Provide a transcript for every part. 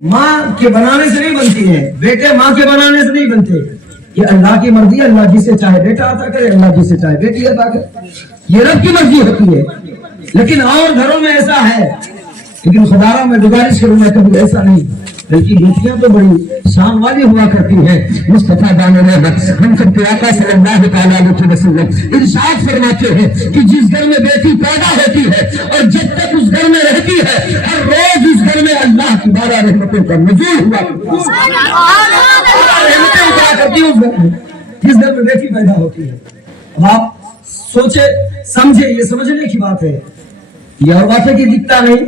माँ के बनाने से नहीं बनती है, बेटे माँ के बनाने से नहीं बनते। ये अल्लाह की मर्जी है, अल्लाह जिसे चाहे बेटा अता करे, अल्लाह जिसे चाहे बेटी अता करे, ये रब की मर्जी होती है। लेकिन और घरों में ऐसा है, लेकिन खुदारा मैं गुजारिश करूंगा कभी ऐसा नहीं, बल्कि बेटियां तो बड़ी शान वाली हुआ करती है। मुस्तफा हम सब आका सल्लल्लाहु अलैहि वसल्लम इरशाद फरमाते हैं कि जिस घर में बेटी पैदा होती है और जब तक उस घर में रहती है, हर रोज उस घर में अल्लाह की 12 रहमतों का नुज़ूल हुआ करती है। उस घर में जिस घर में बेटी पैदा होती है, अब आप सोचे समझे, ये समझने की बात है, ये और बात है कि दिखता नहीं,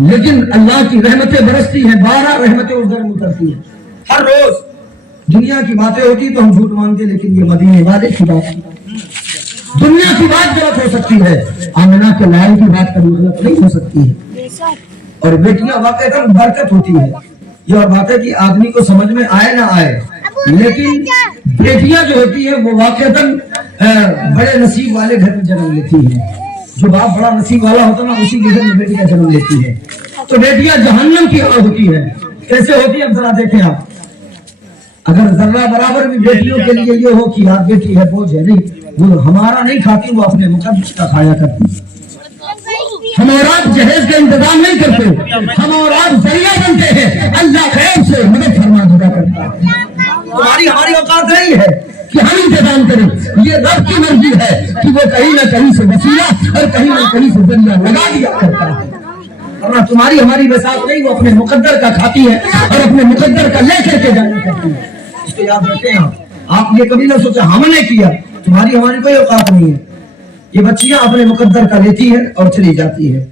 लेकिन अल्लाह की रहमतें बरसती हैं, 12 रहमतें उस घर में उतरती हैं हर रोज। दुनिया की बातें होती तो हम झूठ मानते, लेकिन ये मदीने वाले की बात, दुनिया की बात गलत हो सकती है, आमिना के लाल की बात कभी गलत नहीं हो सकती है। और बेटियां वाकईतन बरकत होती है। ये और बात है कि आदमी को समझ में आए ना आए, लेकिन बेटियां जो होती है वो वाकईतन बड़े नसीब वाले घर में जन्म लेती है। जो बाप बड़ा नसीब वाला होता है ना, उसी के घर में बेटियां जन्म लेती है। तो बेटियां जहन्नम की आग होती है। कैसे होती है, अब जरा देखें आप। अगर जर्रा बराबर भी बेटियों के लिए ये हो कि यार बेटी है बोझ है, नहीं, वो हमारा नहीं खाती, वो अपने मुकद्दस का खाया करती। हम और आप जहेज का इंतजाम नहीं करते, हम और आप जरिया बनते हैं, अल्लाह खैर से मदद फरमा जुदा करता है। तुम्हारी हमारी औकात नहीं है कि हम इंतजाम करें, ये रब की मर्जी है कि वो कहीं ना कहीं से वसीला और कहीं ना कहीं से जरिया लगा दिया करता है। और तुम्हारी हमारी बसात नहीं, वो अपने मुकद्दर का खाती है और अपने मुकद्दर का लेकर के जाना करती है। इसको याद रखें आप ये कभी ना सोचा हमने किया, तुम्हारी हमारी कोई औकात नहीं है। ये बच्चियां अपने मुकद्दर का लेती है और चली जाती है।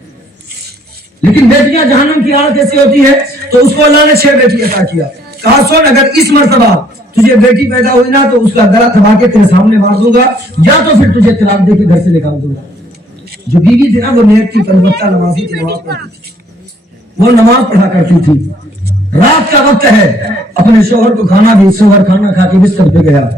लेकिन बेटियां जहन्नम की आग कैसी होती है, तो उसको अल्लाह ने 6 बेटी अता किया। कहा सुन, अगर इस मर्तबा तुझे बेटी पैदा हुई ना तो उसका गला दबा के तेरे सामने मार दूंगा, या तो फिर तुझे तलाक दे के घर से निकाल दूंगा। जो बीवी थी ना वो नेक थी, अलबत्ता नमाजी थी, नमाज पढ़ती थी, वो नमाज पढ़ा करती थी। रात का वक्त है, अपने शोहर को खाना भी, शोहर खाना खा के बिस्तर पे गया,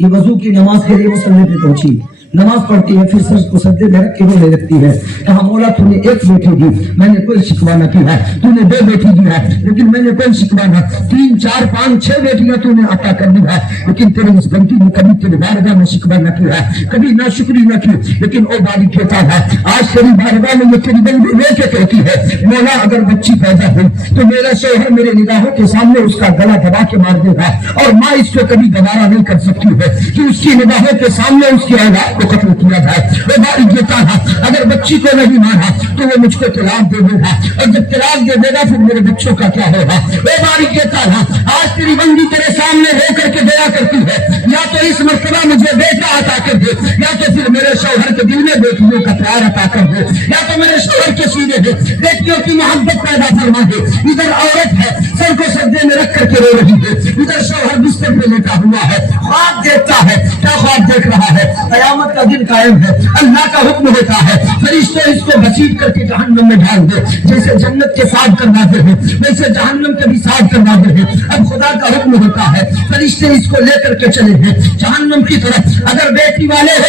ये वजू की नमाज के लिए मुसल्ले पे पहुंची, नमाज पढ़ती है, फिर सर को सज्जे में रख के रोने लगती है। कहा मौला तूने 1 बेटी दी, मैंने कोई शिकवा न किया, तूने 2 बेटी दी है, लेकिन मैंने कोई शिकवा न, 3, 4, 5, 6 बेटियां तूने अता कर दी है, लेकिन तेरे इस बंदी ने कभी तेरे बारगाह में शिकवा न किया, कभी ना शुक्री न की। लेकिन ओ बारी कहता है, आज तेरी बारगाह में ये तेरी बंदी लेके कहती है, मौला अगर बच्ची पैदा हुई तो मेरा शोहर मेरे निगाहों के सामने उसका गला दबा के मार देगा, और माँ इसको कभी गवारा नहीं कर सकती है कि उसकी निगाहों के सामने उसकी औलाद को खत्म किया जाए। वो बारी कहता है, अगर बच्ची को नहीं मारा तो वो मुझको तलाक दे देगा, और जब तलाक दे देगा फिर मेरे बच्चों का क्या होगा। वो बारी कहता है, आज तेरी बंदी तेरे सामने रो करके दया करती है, या तो इस मर्तबा मुझे बेटा अता कर दे, या तो फिर मेरे शौहर के दिल में बेटियों का प्यार अता कर दे, या तो मेरे शौहर के सीने में बेटियों की मोहब्बत पैदा फरमा दे। इधर औरत है, सर को सज्जे में रख करके रो रही है, इधर शौहर बिस्तर पे लेटा हुआ है, ख्वाब देखता है। क्या ख्वाब देख रहा है? कयामत का दिन कायम है, अल्लाह का हुक्म होता है, फरिश्ते इसको घसीट करके जहन्नम में डाल दे। जैसे जन्नत के 7 दरवाजे हैं, वैसे जहन्नम के भी 7 दरवाजे हैं। अब खुदा का हुक्म होता है, फरिश्ते इसको लेकर के चले हैं जहन्नम की तरफ। अगर बेटी वाले हो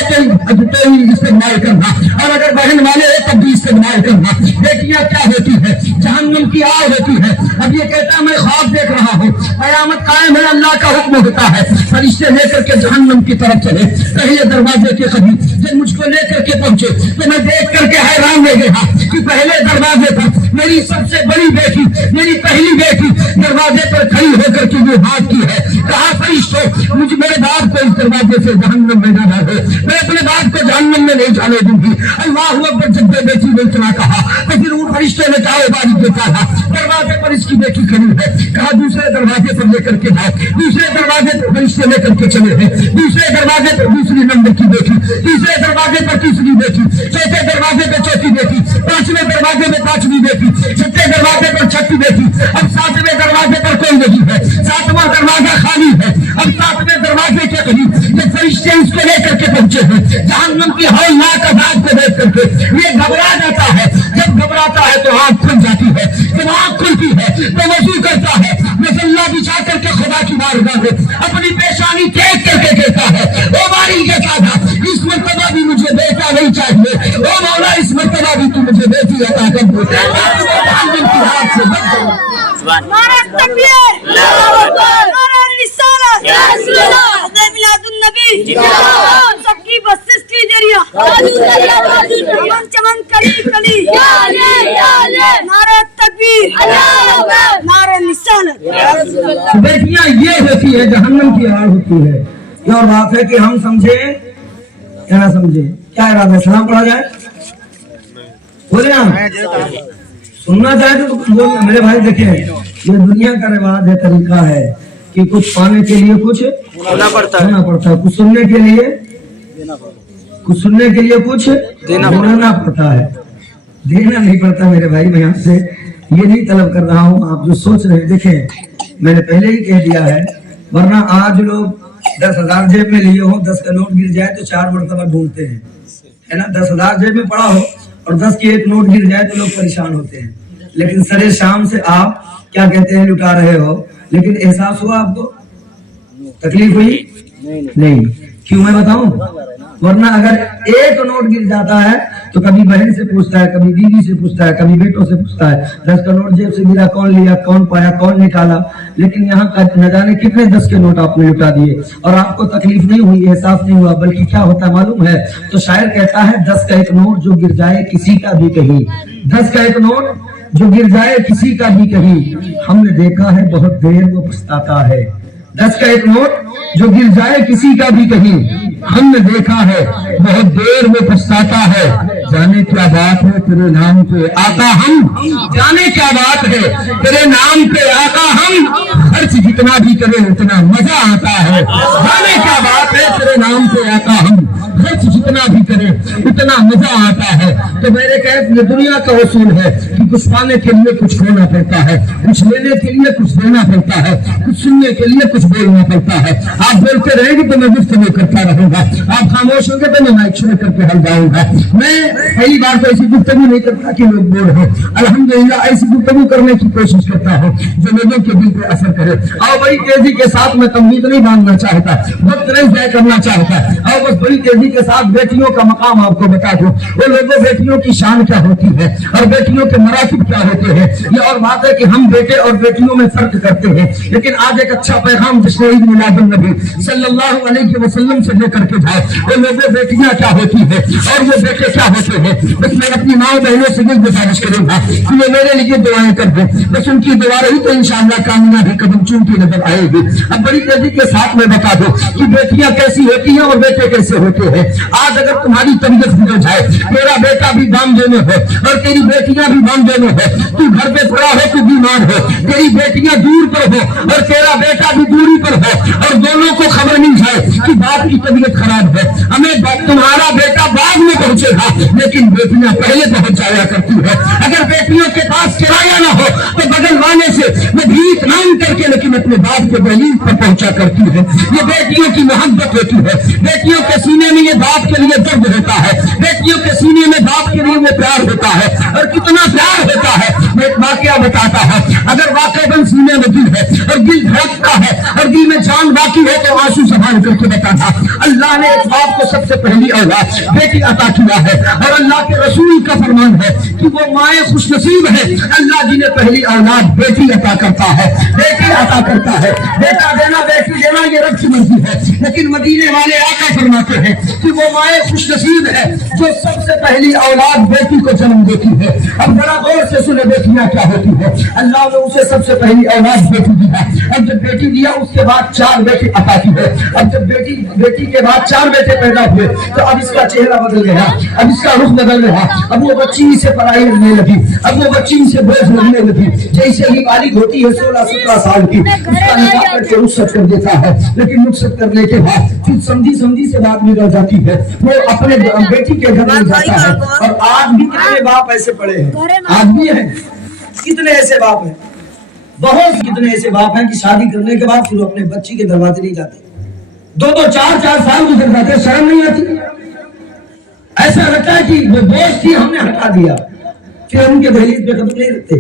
तो ही इस्तेमाल करना, और अगर बहन वाले हो तब भी इस्तेमाल करना। बेटियां क्या होती है? जहन्नम की आग होती है। अब ये कहता है मैं ख्वाब देख रहा हूँ, कयामत कायम है, अल्लाह का हुक्म होता है, फरिश्ते लेकर के जहन्नम की तरफ चले। पहले दरवाजे के करीब जब मुझको लेकर के पहुंचे तो मैं देख करके हैरान रह गया कि पहले दरवाजे पर मेरी सबसे बड़ी बेटी, मेरी पहली बेटी दरवाजे पर खड़ी होकर के जो हाथ की है। कहा फरिश्तों, मुझे मेरे बाप को इस दरवाजे से जहन्नम में जाना है, मैं अपने बाप को जहन्नम में नहीं जाने दूंगी। अल्लाह अकबर। जब बेटी ने इतना कहा तो फिर उन फरिश्ते ने कहा बारी देता था, दरवाजे पर इसकी बेटी खड़ी है। कहा दूसरे दरवाजे पर लेकर के जाओ। दूसरे दरवाजे पर फरिश्ते लेकर के चले हैं, दूसरे दरवाजे पर दूसरी नंबर की बेटी, तीसरे दरवाजे पर तीसरी बेटी, चौथे दरवाजे पर चौथी बेटी, 5वें दरवाजे पर 5वीं बेटी, 6ठे दरवाजे पर 6ठी बेटी। अब 7वें दरवाजे पर कोई नहीं है, 7वां दरवाजा खाली है। अब 7वें दरवाजे के करीब जब फरिश्ते इसको लेकर के पहुंचे हैं, जहन्नम की हौलनाक आजाद को देख करके ये घबरा जाता है। जब घबराता है तो आंख खुल जाती है, जब आंख खुलती है तो वजू करता है, मसल्ला बिछा करके खुदा की बारगाह में अपनी पेशानी टेक करके कहता है, ओ बारी कहता था इस मर्तबा भी मुझे बेटा नहीं चाहिए, ओ मौला इस मर्तबा भी तू मुझे बेटी अता कर दे। नारा तकबीर, नारा रिसालत, मिलादुन नबी, सबकी बख्शिश की जरिया, चमन चमन कली कली, नारा तकबीर, नारा रिसालत। बेटियां ये होती है, जहन्नम की आग होती है। ये और बात है कि हम समझे या ना समझे। क्या इरादा है, सलाम पढ़ा जाए? बोले हम सुनना चाहे तो बोल। मेरे भाई देखे, ये दुनिया का रिवाज है, तरीका है कि कुछ पाने के लिए कुछ होना पड़ता है, कुछ सुनने के लिए कुछ देना पड़ता है। देना नहीं पड़ता मेरे भाई। मैं आपसे ये नहीं तलब कर रहा हूँ, आप जो सोच रहे हैं, देखें मैंने पहले ही कह दिया है, वरना आज लोग 10,000 जेब में लिए हो, 10 का नोट गिर जाए तो 4 मरतबा ढूंढते हैं, है ना। 10,000 जेब में पड़ा हो और 10 की एक नोट गिर जाए तो लोग परेशान होते हैं। लेकिन सरे शाम से आप क्या कहते हैं, लुटा रहे हो। लेकिन एहसास हुआ आपको, तकलीफ हुई नहीं। क्यों मैं बताऊं? वरना अगर एक नोट गिर जाता है तो कभी बहन से पूछता है, कभी दीदी से पूछता है, कभी बेटों से पूछता है, 10 का नोट जेब से गिरा, कौन लिया, कौन पाया, कौन निकाला। लेकिन यहाँ न जाने कितने 10 के नोट आपने लुटा दिए और आपको तकलीफ नहीं हुई, एहसास नहीं हुआ। बल्कि क्या होता मालूम है? तो शायर कहता है, 10 का एक नोट जो गिर जाए किसी का भी कहीं, 10 का एक नोट जो गिर जाए किसी का भी कहीं, हमने देखा है बहुत देर वो पछताता है। 10 का एक नोट जो गिर जाए किसी का भी कहीं, हमने देखा है बहुत देर में पछताता है। जाने क्या बात है तेरे नाम पे आका हम, जाने क्या बात है तेरे नाम पे आका हम, खर्च जितना भी करे उतना मजा आता है। जाने क्या बात है तेरे नाम पे आका हम, खर्च जितना भी करे उतना मजा आता है। तो मेरे कहते ये दुनिया का उसूल है कि कुछ पाने के लिए कुछ खोना पड़ता है, कुछ लेने के लिए कुछ देना पड़ता है, कुछ सुनने के लिए कुछ बोलना पड़ता है। आप बोलते रहेंगे तो मैं गुफ्तगू करता रहूंगा, आप खामोश होंगे तो मैं माइक शुरू करके हल जाऊंगा। मैं पहली बार तो ऐसी गुफ्तगू नहीं करता कि लोग बोर हो, अल्हम्दुलिल्लाह ऐसी गुफ्तगू करने की कोशिश करता हूँ जो लोगों के दिल पे असर करे। और बड़ी तेजी के साथ मैं तमहीद नहीं बांधना चाहता, वक्त नहीं तय करना चाहता, और बस बड़ी तेजी के साथ बेटियों का मकाम आपको बता दूं। वो लोगों बेटियों की शान क्या होती है और बेटियों के मरातिब क्या होते हैं। ये और बात है कि हम बेटे और बेटियों में फर्क करते हैं। लेकिन आज एक अच्छा पैगाम जिसने ईद मिलादुन नबी सल्लल्लाहु अलैहि वसल्लम से लेकर के जाए, वो लोगों बेटियां क्या होती है और वो बेटे क्या होते हैं। बस मैं अपनी माँ बहनों से भी गुजारिश करूंगा कि वो मेरे लिए दुआएं कर दे, बस उनकी दुआ रही तो इंशाअल्लाह कामयाबी कदम चूमती नजर आएगी। अब बड़ी तेजी के साथ मैं बता दूं कि बेटियां कैसी होती हैं और बेटे कैसे होते हैं। आज अगर तुम्हारी तबीयत बिगड़ जाए, तेरा बेटा भी बांधे में हो और तेरी बेटियां भी बांधे में हो, तू घर पे पड़ा हो, तू बीमार हो, तेरी बेटियां दूर पर हो और तेरा बेटा भी दूरी पर हो, और दोनों को खबर मिल जाए कि बाप की तबीयत खराब है, हमें तुम्हारा बेटा बाद में पहुंचेगा लेकिन बेटियां पहले पहुंच जाया करती है। अगर बेटियों के पास किराया ना हो तो बगल वाले से वो भीख मांग करके लेकिन अपने बाप के दहलीज पर पहुंचा करती है। ये बेटियों की मोहब्बत होती है। बेटियों के सीने में ये बाप के लिए दर्द होता है, बेटियों के सीने में बाप के लिए वो प्यार होता है। और कितना प्यार होता है मैं एक वाकया बताता हूं। अगर वाकईबन सीने में दिल है और दिल धड़कता है और दिल में जान बाकी है तो आंसू संभाल करके बताना। अल्लाह ने एक बाप को सबसे पहली औलाद बेटी अता किया है और अल्लाह के रसूल का फरमान है कि वो माए खुशनसीब है अल्लाह जिन्हें पहली औलाद बेटी अता करता है, बेटी अता करता है। बेटा देना बेटी देना ये रब की मर्जी है, लेकिन मदीने वाले आका फरमाते हैं कि वो माए खुशनसीब है जो सबसे पहली औलाद बेटी को जन्म देती है। अब बड़ा गौर से सुने बेटियां क्या होती है। अल्लाह ने उसे सबसे पहली औलाद बेटी दी है। अब जब बेटी दिया उसके बाद 4 बेटे अता की है। अब जब बेटी के बाद 4 बेटे पैदा हुए तो अब इसका चेहरा बदल गया, अब इसका रुख बदल गया। अब वो बच्ची से पढ़ाई लगने लगी, अब वो बच्ची से बोझ लगने लगी। जैसे ही बालिग होती है 16-17 साल की, उसका निकाह करके रुखसत कर देता है। लेकिन रुखसत करने के बाद फिर समझी से बात बिगड़ जाती है। वो अपने बेटी के घर में जाता है। और आज भी कितने बाप ऐसे पड़े हैं, आज भी है कितने ऐसे बाप हैं, बहुत कितने ऐसे बाप हैं कि शादी करने के बाद फिर अपने बच्ची के दरवाजे नहीं जाते, 2-2, 4-4 साल गुजर जाते, शर्म नहीं आती। ऐसा लगता है कि वो बोझ थी हमने हटा दिया, फिर उनके दहलीज पे कदम नहीं रखते।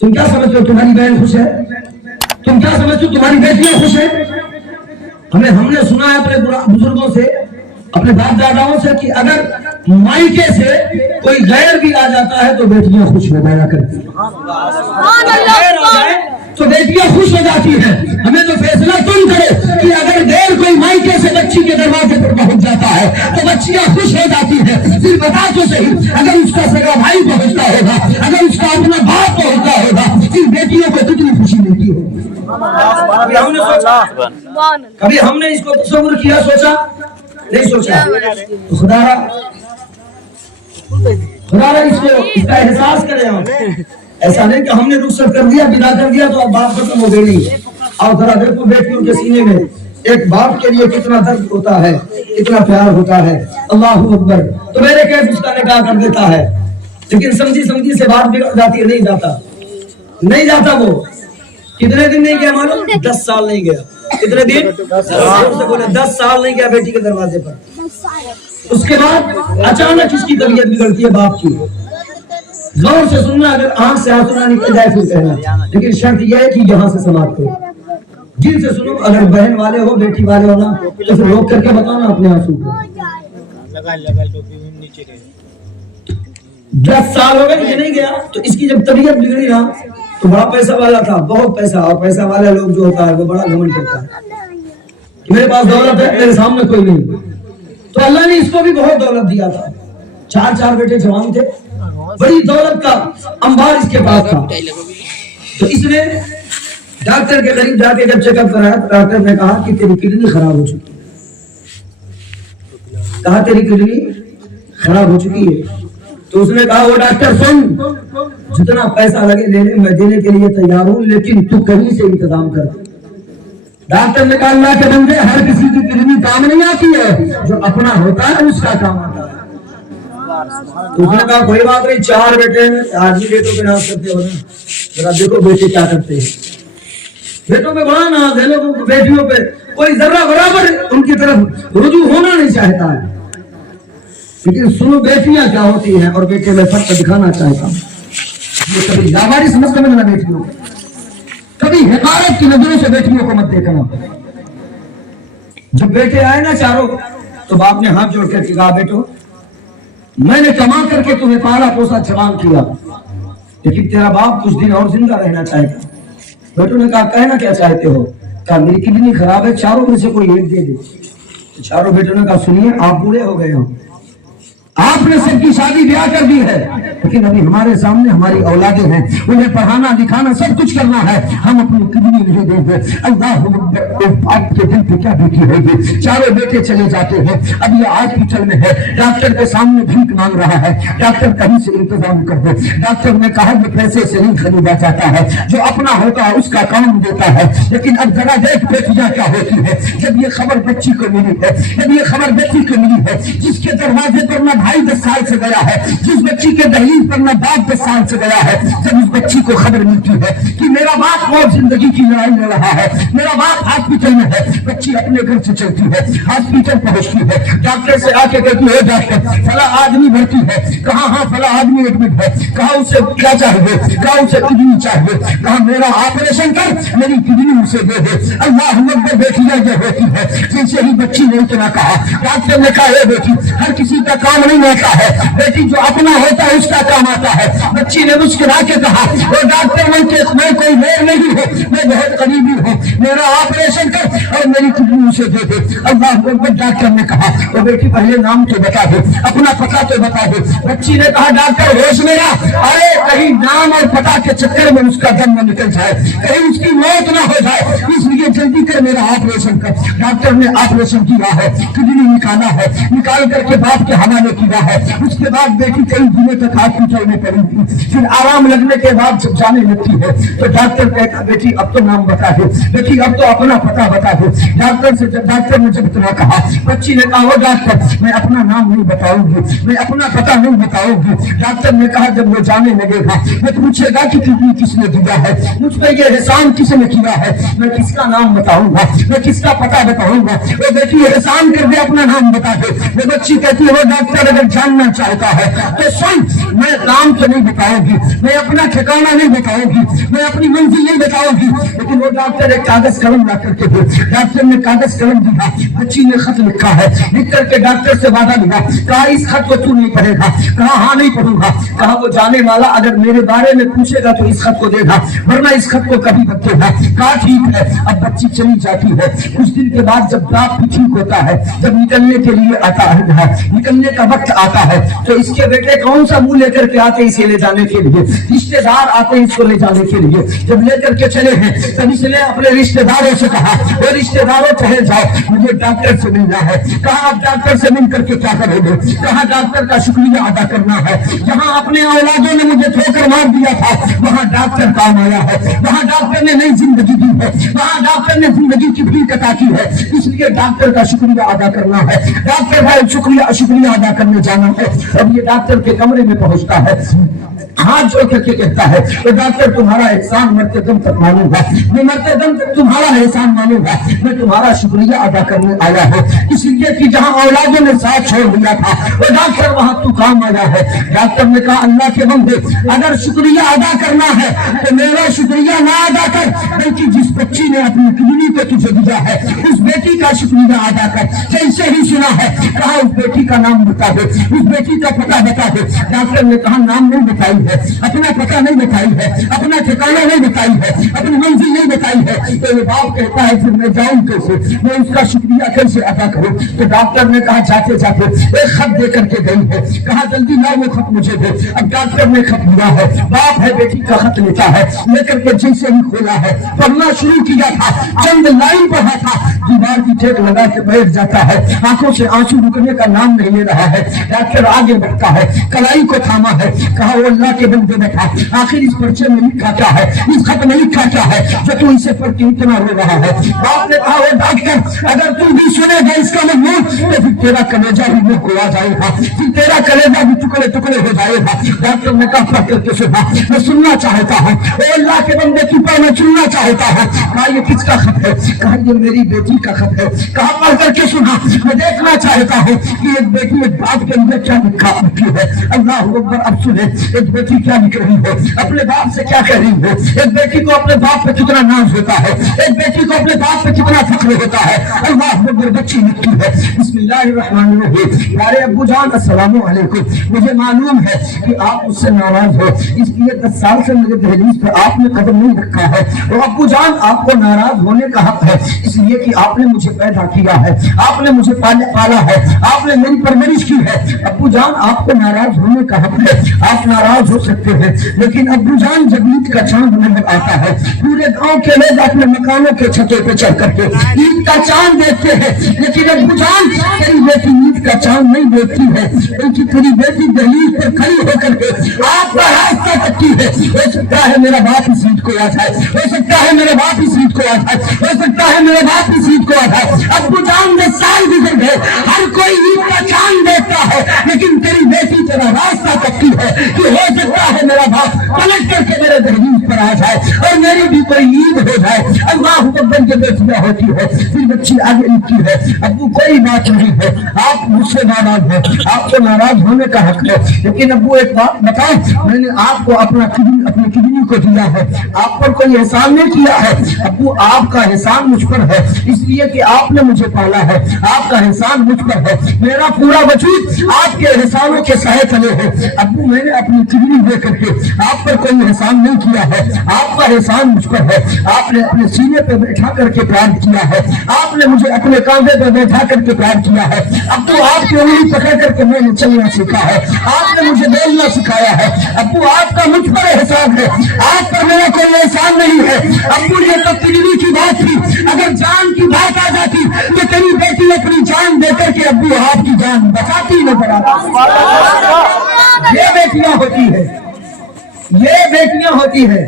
तुम क्या समझते हो तुम्हारी बहन खुश है? तुम क्या समझते हो तुम्हारी बेटियां खुश है? हमने सुना है अपने बुजुर्गों से, अपने बाप दादाओं से कि अगर मायके से कोई गैर भी आ जाता है तो बेटियां खुश हो जाया करती हैं। गैर आ जाए तो बेटियां खुश हो जाती हैं। हमें तो फैसला तुम करो कि अगर गैर कोई मायके से बच्ची के दरवाजे पर पहुंच जाता है तो बच्चियां खुश हो जाती हैं। फिर बता तो सही, अगर उसका सगा भाई पहुंचता होगा, अगर उसका अपना बाप पहुंचता होगा, फिर बेटियों को कितनी खुशी मिलती होगी। कभी हमने सोचा, कभी हमने इसको तस्वीर किया, सोचा नहीं सोचा। तो खुदा इसको इसका एहसास करें हम। ऐसा नहीं कि हमने रुखसत कर दिया, विदा कर दिया तो अब बात खत्म हो गई। और जरा देखो बेटियों के सीने में एक बाप के लिए कितना दर्द होता है, कितना प्यार होता है। अल्लाह अकबर। तो मेरे कैफ उसका निकाह कर देता है, लेकिन समझी समझी से बात बिगड़ जाती है। नहीं जाता, नहीं जाता। वो कितने दिन नहीं गया मालूम? 10 साल नहीं गया। कितने दिन? 10 साल नहीं गया बेटी के दरवाजे पर। उसके बाद अचानक इसकी तबीयत बिगड़ती है बाप की। गौर से सुनना, अगर आंख से आंसू ना निकल जाए फिर कहना, लेकिन शर्त यह है कि यहाँ से समाप्त करो। दिल से सुनो। अगर बहन वाले हो, बेटी वाले हो ना, तो फिर रोक करके बताना अपने आंसू को। 10 साल हो गए ये नहीं गया। तो इसकी जब तबीयत बिगड़ी ना, तो बड़ा पैसा वाला था, बहुत पैसा। और पैसा वाला लोग जो होता है वो बड़ा घमंड करता है कि मेरे पास दौलत है, मेरे सामने कोई नहीं। तो अल्लाह ने इसको भी बहुत दौलत दिया था। 4 बेटे जवान थे, बड़ी दौलत का अंबार इसके पास था। तो इसने डॉक्टर के करीब जाके जब चेकअप कराया तो डॉक्टर ने कहा कि तेरी किडनी खराब हो चुकी है। कहा तेरी किडनी खराब हो चुकी है। तो उसने कहा वो डॉक्टर सुन, जितना पैसा लगे लेने मैं देने के लिए तैयार हूं, लेकिन तू कहीं से इंतजाम कर। डॉक्टर ने कहा अल्लाह के बंदे, हर किसी की किडनी काम नहीं आती है, जो अपना होता है उसका काम आता है। तो उसने कहा कोई बात नहीं, 4 बेटे हैं, आदमी बेटों पे नाज करते हो ना, जरा देखो बेटे क्या करते हैं। बेटों पे बड़ा नाज है लोगों को, बेटियों पे कोई जरा बराबर उनकी तरफ रुजू होना नहीं चाहता है। लेकिन सुनो बेटियां क्या होती हैं, और बेटे में फर्क दिखाना चाहता हूँ। ये कभी लावारिस मत समझना बेटियों को, कभी हकारत की नजरों से बेटियों को मत देखना। जब बेटे आए ना चारों, तो बाप ने हाथ जोड़ करके कहा बेटो, मैंने कमा करके तुम्हें पाला पोसा जवान किया, लेकिन तेरा बाप कुछ दिन और जिंदा रहना चाहेगा। बेटों ने कहा कहना क्या चाहते हो? कहा मेरी किडनी खराब है, चारों में से कोई एक दे दे। तो चारों बेटों ने कहा सुनिए, आप बूढ़े हो गए हो, आपने सबकी शादी ब्याह कर दी है, लेकिन अभी हमारे सामने हमारी औलादें हैं, उन्हें पढ़ाना लिखाना सब कुछ करना है, हम अपनी किडनी नहीं देंगे। अल्लाह आपके दिल पे क्या बीती होगी। चारों बेटे चले जाते हैं। अब ये हॉस्पिटल में है, डॉक्टर के सामने भीख मांग रहा है, डॉक्टर कहीं से इंतजाम कर दे। डॉक्टर ने कहा कि पैसे से नहीं खरीदा जाता है, जो अपना होता है उसका काम देता है। लेकिन अब जरा देख बेटियां क्या होती है। जब ये खबर बच्ची को मिली है, जब ये खबर बेटी को मिली है, जिसके दरवाजे पर ना भाई 10 साल से गया है, जिस बच्ची के दहलीज पर ना बाप 10 साल से गया है, जब उस बच्ची को खबर मिलती है कि मेरा बाप मौत जिंदगी की लड़ाई लड़ रहा है, मेरा बाप हॉस्पिटल में है, बच्ची अपने घर से चलती है, हॉस्पिटल पहुंचती है, डॉक्टर से आके कहती है डॉक्टर फला आदमी भर्ती है। कहा हाँ फला आदमी एडमिट है। कहा उसे क्या चाहिए? कहा उसे किडनी चाहिए। कहा मेरा ऑपरेशन कर, मेरी किडनी उसे दे दे। अल्लाह अकबर। बेटियां ये होती है। फिर से ही बच्ची ने इतना कहा, डॉक्टर ने कहा बेटी हर किसी का काम नहीं होता है, बेटी जो अपना होता है उसका काम आता है। बच्ची ने मुस्कुरा के कहा वो डॉक्टर मैं कोई मेर नहीं हूँ, मैं बहुत करीबी हूँ, मेरा ऑपरेशन कर और मेरी किडनी उसे दे दे। अल्लाह अकबर। डॉक्टर ने कहा वो बेटी पहले नाम तो बता दो, अपना पता तो बता दो। बच्ची ने कहा डॉक्टर होश में ना, अरे कहीं नाम और पता के चक्कर में उसका दम न निकल जाए, कहीं उसकी मौत ना हो जाए, इसलिए जल्दी कर मेरा ऑपरेशन कर। डॉक्टर ने ऑपरेशन किया है, किडनी निकाला है, निकाल करके बाप के हवाले किया है। उसके बाद बेटी कई दिनों तक हॉस्पिटल में पड़ी थी। फिर आराम लगने के बाद जब जाने लगती है तो डॉक्टर कहता बेटी अब तो नाम बता दो, बेटी अब तो अपना पता बता दो। डॉक्टर ने जब इतना कहा, बच्ची ने कहा वो डॉक्टर मैं अपना नाम नहीं बताऊंगी, मैं अपना पता नहीं बताऊंगी। डॉक्टर ने कहा जब वो जाने लगेगा मैं पूछेगा कि किडनी किसने दिया है, मुझ पर ये एहसान किसने किया है, मैं किसका नाम बताऊंगा, मैं किसका पता बताऊंगा। वो बेटी एहसान कर दे, अपना नाम बता दे। वो बच्ची कहती है वो डॉक्टर अगर जानना चाहता है तो सुन, मैं नाम तो नहीं बताऊंगी, मैं अपना ठिकाना नहीं बताऊंगी, मैं अपनी मंजिल नहीं बताऊंगी, लेकिन वो डॉक्टर एक कागज कलम ला करके दे। डॉक्टर ने कागज कलम दिया, बच्ची ने खत लिखा है, लिख करके डॉक्टर से वादा लिया, कहा इस खत को तू नहीं पढ़ेगा, कहा हाँ नहीं पढ़ूंगा, कहा वो जाने वाला अगर मेरे बारे में पूछेगा तो इस खत को देगा, वरना इस खत को कभी मत देगा। कहा ठीक है। अब बच्ची चली जाती है। कुछ दिन के बाद जब बाप भी ठीक होता है, जब निकलने के लिए आता है, निकलने का वक्त आता है, तो इसके बेटे कौन सा मुंह लेकर के आते इसे ले जाने के लिए, रिश्तेदार आते हैं इसको ले जाने के लिए। जब लेकर के चले हैं तब इसने अपने रिश्तेदारों से कहा, वो रिश्तेदारों कहे जाओ मुझे डॉक्टर से मिलना है। कहा आप डॉक्टर से मिल करके क्या करोगे? कहा डॉक्टर का शुक्रिया अदा करना है। जहाँ अपने औलादों ने मुझे ठोकर मार दिया था वहाँ डॉक्टर काम आया है, वहाँ डॉक्टर ने नई जिंदगी दी है, वहाँ डॉक्टर ने जिंदगी की भीख अता की है, इसलिए डॉक्टर का शुक्रिया अदा करना है। डॉक्टर का शुक्रिया अदा करने जाना है। अब ये डॉक्टर के कमरे में पहुंचता है, हाथ जोड़ करके कहता है तो डॉक्टर तुम्हारा एहसान मरते दम तक मानूंगा, मैं मरते दम तक तुम्हारा एहसान मानूंगा, मैं तुम्हारा शुक्रिया अदा करने आया हूँ, इसलिए कि जहाँ औलादों ने साथ छोड़ दिया था वो डॉक्टर वहाँ तू काम आया है। डॉक्टर ने कहा अल्लाह के बंदे अगर शुक्रिया अदा करना है तो मेरा शुक्रिया ना अदा कर, बल्कि जिस बच्ची ने अपनी किडनी को तुझे दिया है उस बेटी का शुक्रिया अदा कर। कैसे ही सुना है? कहा उस बेटी का नाम बता दे, उस बेटी का पता बता दे। डॉक्टर ने कहा नाम नहीं बताई है, अपना पता नहीं बताई है, अपना ठिकाना नहीं बताई है, अपनी मंजिल नहीं बताई है, तो ये बाप कहता है फिर मैं जाऊं कैसे, मैं उसका शुक्रिया कैसे अदा करूं? तो डॉक्टर ने कहा जाते जाते एक खत दे करके गई है, कहा जल्दी लाओ वो खत मुझे दे। अब डॉक्टर ने खत दिया है, बाप है बेटी का खत लेता है, लेकर के जैसे ही खोला है पढ़ना शुरू किया था, चंद लाइन पढ़ा था, दीवार की टेक लगा के बैठ जाता है, आंखों से आंसू रुकने का नाम नहीं ले रहा है। डॉक्टर आगे बढ़ता है, कलाई को थामा है, कहा वो अल्लाह के बंदे बैठा, आखिर इस पर्चे में लिखा क्या है, इस खत में लिखा क्या है जो तू इसे पढ़ के इतना रो रहा है? बाप ने कहा वो डॉक्टर अगर तू भी सुनेगा इसका मजमून तो फिर तेरा कलेजा भी मुंह को आ जाएगा, फिर तेरा कलेजा भी टुकड़े टुकड़े हो जाएगा। डॉक्टर ने कहा पढ़ करके सुना, मैं सुनना चाहता हूँ, अल्लाह के बंदे की पर मैं सुनना चाहता हूँ। कहा ये किसका खत है? कहा ये मेरी बेटी का खत है। कहा पढ़ करके सुना, मैं देखना चाहता हूँ कि एक बेटी एक बाप के अंदर क्या लिखा है। अल्लाह अकबर। अब सुने, एक बेटी क्या लिख रही है, अपने बाप से क्या कह रही है, एक बेटी को अपने बाप पे कितना नाज होता है, एक बेटी को अपने बाप पे कितना फख्र होता है। अल्लाह अकबर। बच्ची लिखती है बिस्मिल्लाहिर्रहमानिर्रहीम, यारे अब्बू जान अस्सलामु अलैकुम, मुझे मालूम है कि आप मुझसे नाराज हो, इसलिए 10 साल से मेरे दहलीज पर आपने कदम नहीं रखा है। तो अब्बू जान आपको नाराज होने का हक है, इसलिए कि आपने मुझे पैदा किया है, आपने मुझे पाला है, आपने मेरी परवरिश की है। अब्बू जान आपको नाराज होने का हक है, आप नाराज हो सकते हैं, लेकिन अब्बू जान जब ईद का चांद नजर आता है पूरे गांव के लोग अपने मकानों के छतों पे चढ़ करके ईद का चांद देखते हैं, लेकिन अब्बू जान तेरी बेटी ईद का चांद नहीं देखती है, बल्कि तेरी बेटी दहलीज पर खड़ी होकर के आपका रास्ता तकती है। हो सकता है मेरा बाप इस ईद को आ जाए, हो सकता है मेरे बाप इस ईद को आ जाए, हो सकता है मेरे बाप इस ईद को आ जाए। अब्बू जान 10 साल गुजर गए, हर कोई ईद का चांद देखता है, लेकिन तेरी बेटी तेरा रास्ता तकती है कि हो सकता है मेरा बाप पलट करके मेरे दहलीज पर आ जाए और मेरी भी कोई ईद हो जाए। अल्लाह अकबर। जब बेटियां होती है फिर बच्ची आगे लिखती है, अब्बू कोई बात नहीं है, आप मुझसे नाराज हैं, आपको नाराज होने का हक है, लेकिन अब्बू एक बात बताओ, मैंने आपको अपनी किडनी को दिया है, आप पर कोई एहसान नहीं किया है। अब्बू आपका एहसान मुझ पर है, इसलिए कि आपने मुझे पाला है, आपका एहसान मुझ पर है, मेरा पूरा वजूद आपके एहसानों के सहायक तले है। अब्बू मैंने अपनी किडनी दे करके आप पर कोई एहसान नहीं किया है, आपका एहसान मुझ पर है, आपने अपने सीने पर बैठा करके प्यार किया है, आपने मुझे अपने कांधे पर बैठा करके प्यार किया है। अब तो आपकी उंगली पकड़ करके मैंने चलना सीखा है, आपने मुझे बोलना सिखाया है। अब्बू आपका मुझ पर एहसान है, आप पर मेरा कोई एहसान नहीं है। अब्बू ये तो किडनी की बात थी, अगर जान की बात आ जाती तो तेरी बेटी अपनी जान दे करके अब्बू आपकी जान बचाती नजर आती। ये बेटियां होती है, ये बेटियां होती है।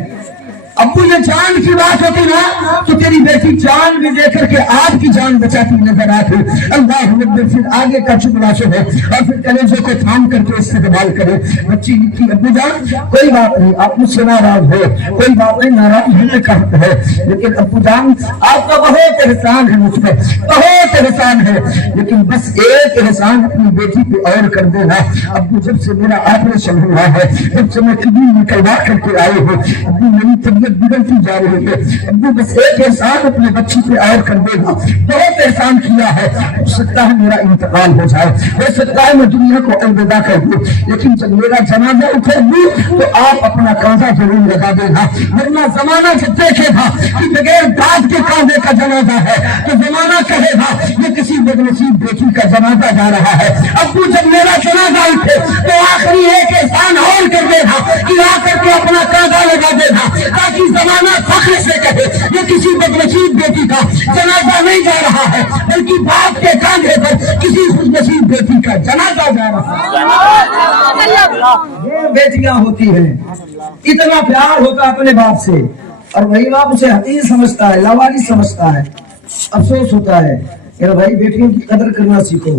अब्बू ये जान की बात होती ना तो तेरी बेटी जान भी लेकर के आपकी जान बचाती नजर आती। अल्लाह अकबर। फिर आगे का जुमला जो है और फिर कलेजे को थाम करके इस्तेमाल करे। बच्ची लिखी अब्बू जान कोई बात नहीं, आप मुझसे नाराज हो, कोई बात नहीं, नाराज होने का हक है, लेकिन अब्बू जान आपका बहुत एहसान है मुझ पर, बहुत एहसान है, लेकिन बस एक एहसान अपनी बेटी पे और कर देना। अब्बू जब से मेरा ऑपरेशन हुआ है, जब से मैं किडनी निकलवा करके आए हूँ, अब्बू मेरी तबीयत बिगड़ती जा रही है, अब्बू बस एक एहसान अपने बच्ची पे और कर देना, बहुत एहसान किया है, हो सकता है मेरा इंतकाल हो जाए, हो सकता है मैं दुनिया को अलविदा कर दूं, लेकिन जब मेरा जनाजा उठे तो आप अपना कांधा जरूर लगा देना, वरना जमाना जब देखेगा कि बगैर दाद के कांधे का जनाजा है तो जमाना कहेगा ये किसी बदनसीब बेटी का जनाजा जा रहा है। अब्बू जब मेरा जनाजा उठे तो आखिरी एक एहसान और कर देना कि आकर के अपना कांधा लगा देना, ताकि जमाना फख्र से कहे ये किसी बदनसीब बेटी का जनाजा नहीं जा रहा है, बल्कि बाप के कांधे पर किसी खुशनसीब बेटी का जनाजा जा रहा है। ये बेटियां होती हैं, इतना प्यार होता है अपने बाप से, और वही बाप उसे हकीर समझता है, लावारिस समझता है। अफसोस होता है कि भाई बेटियों की कदर करना सीखो,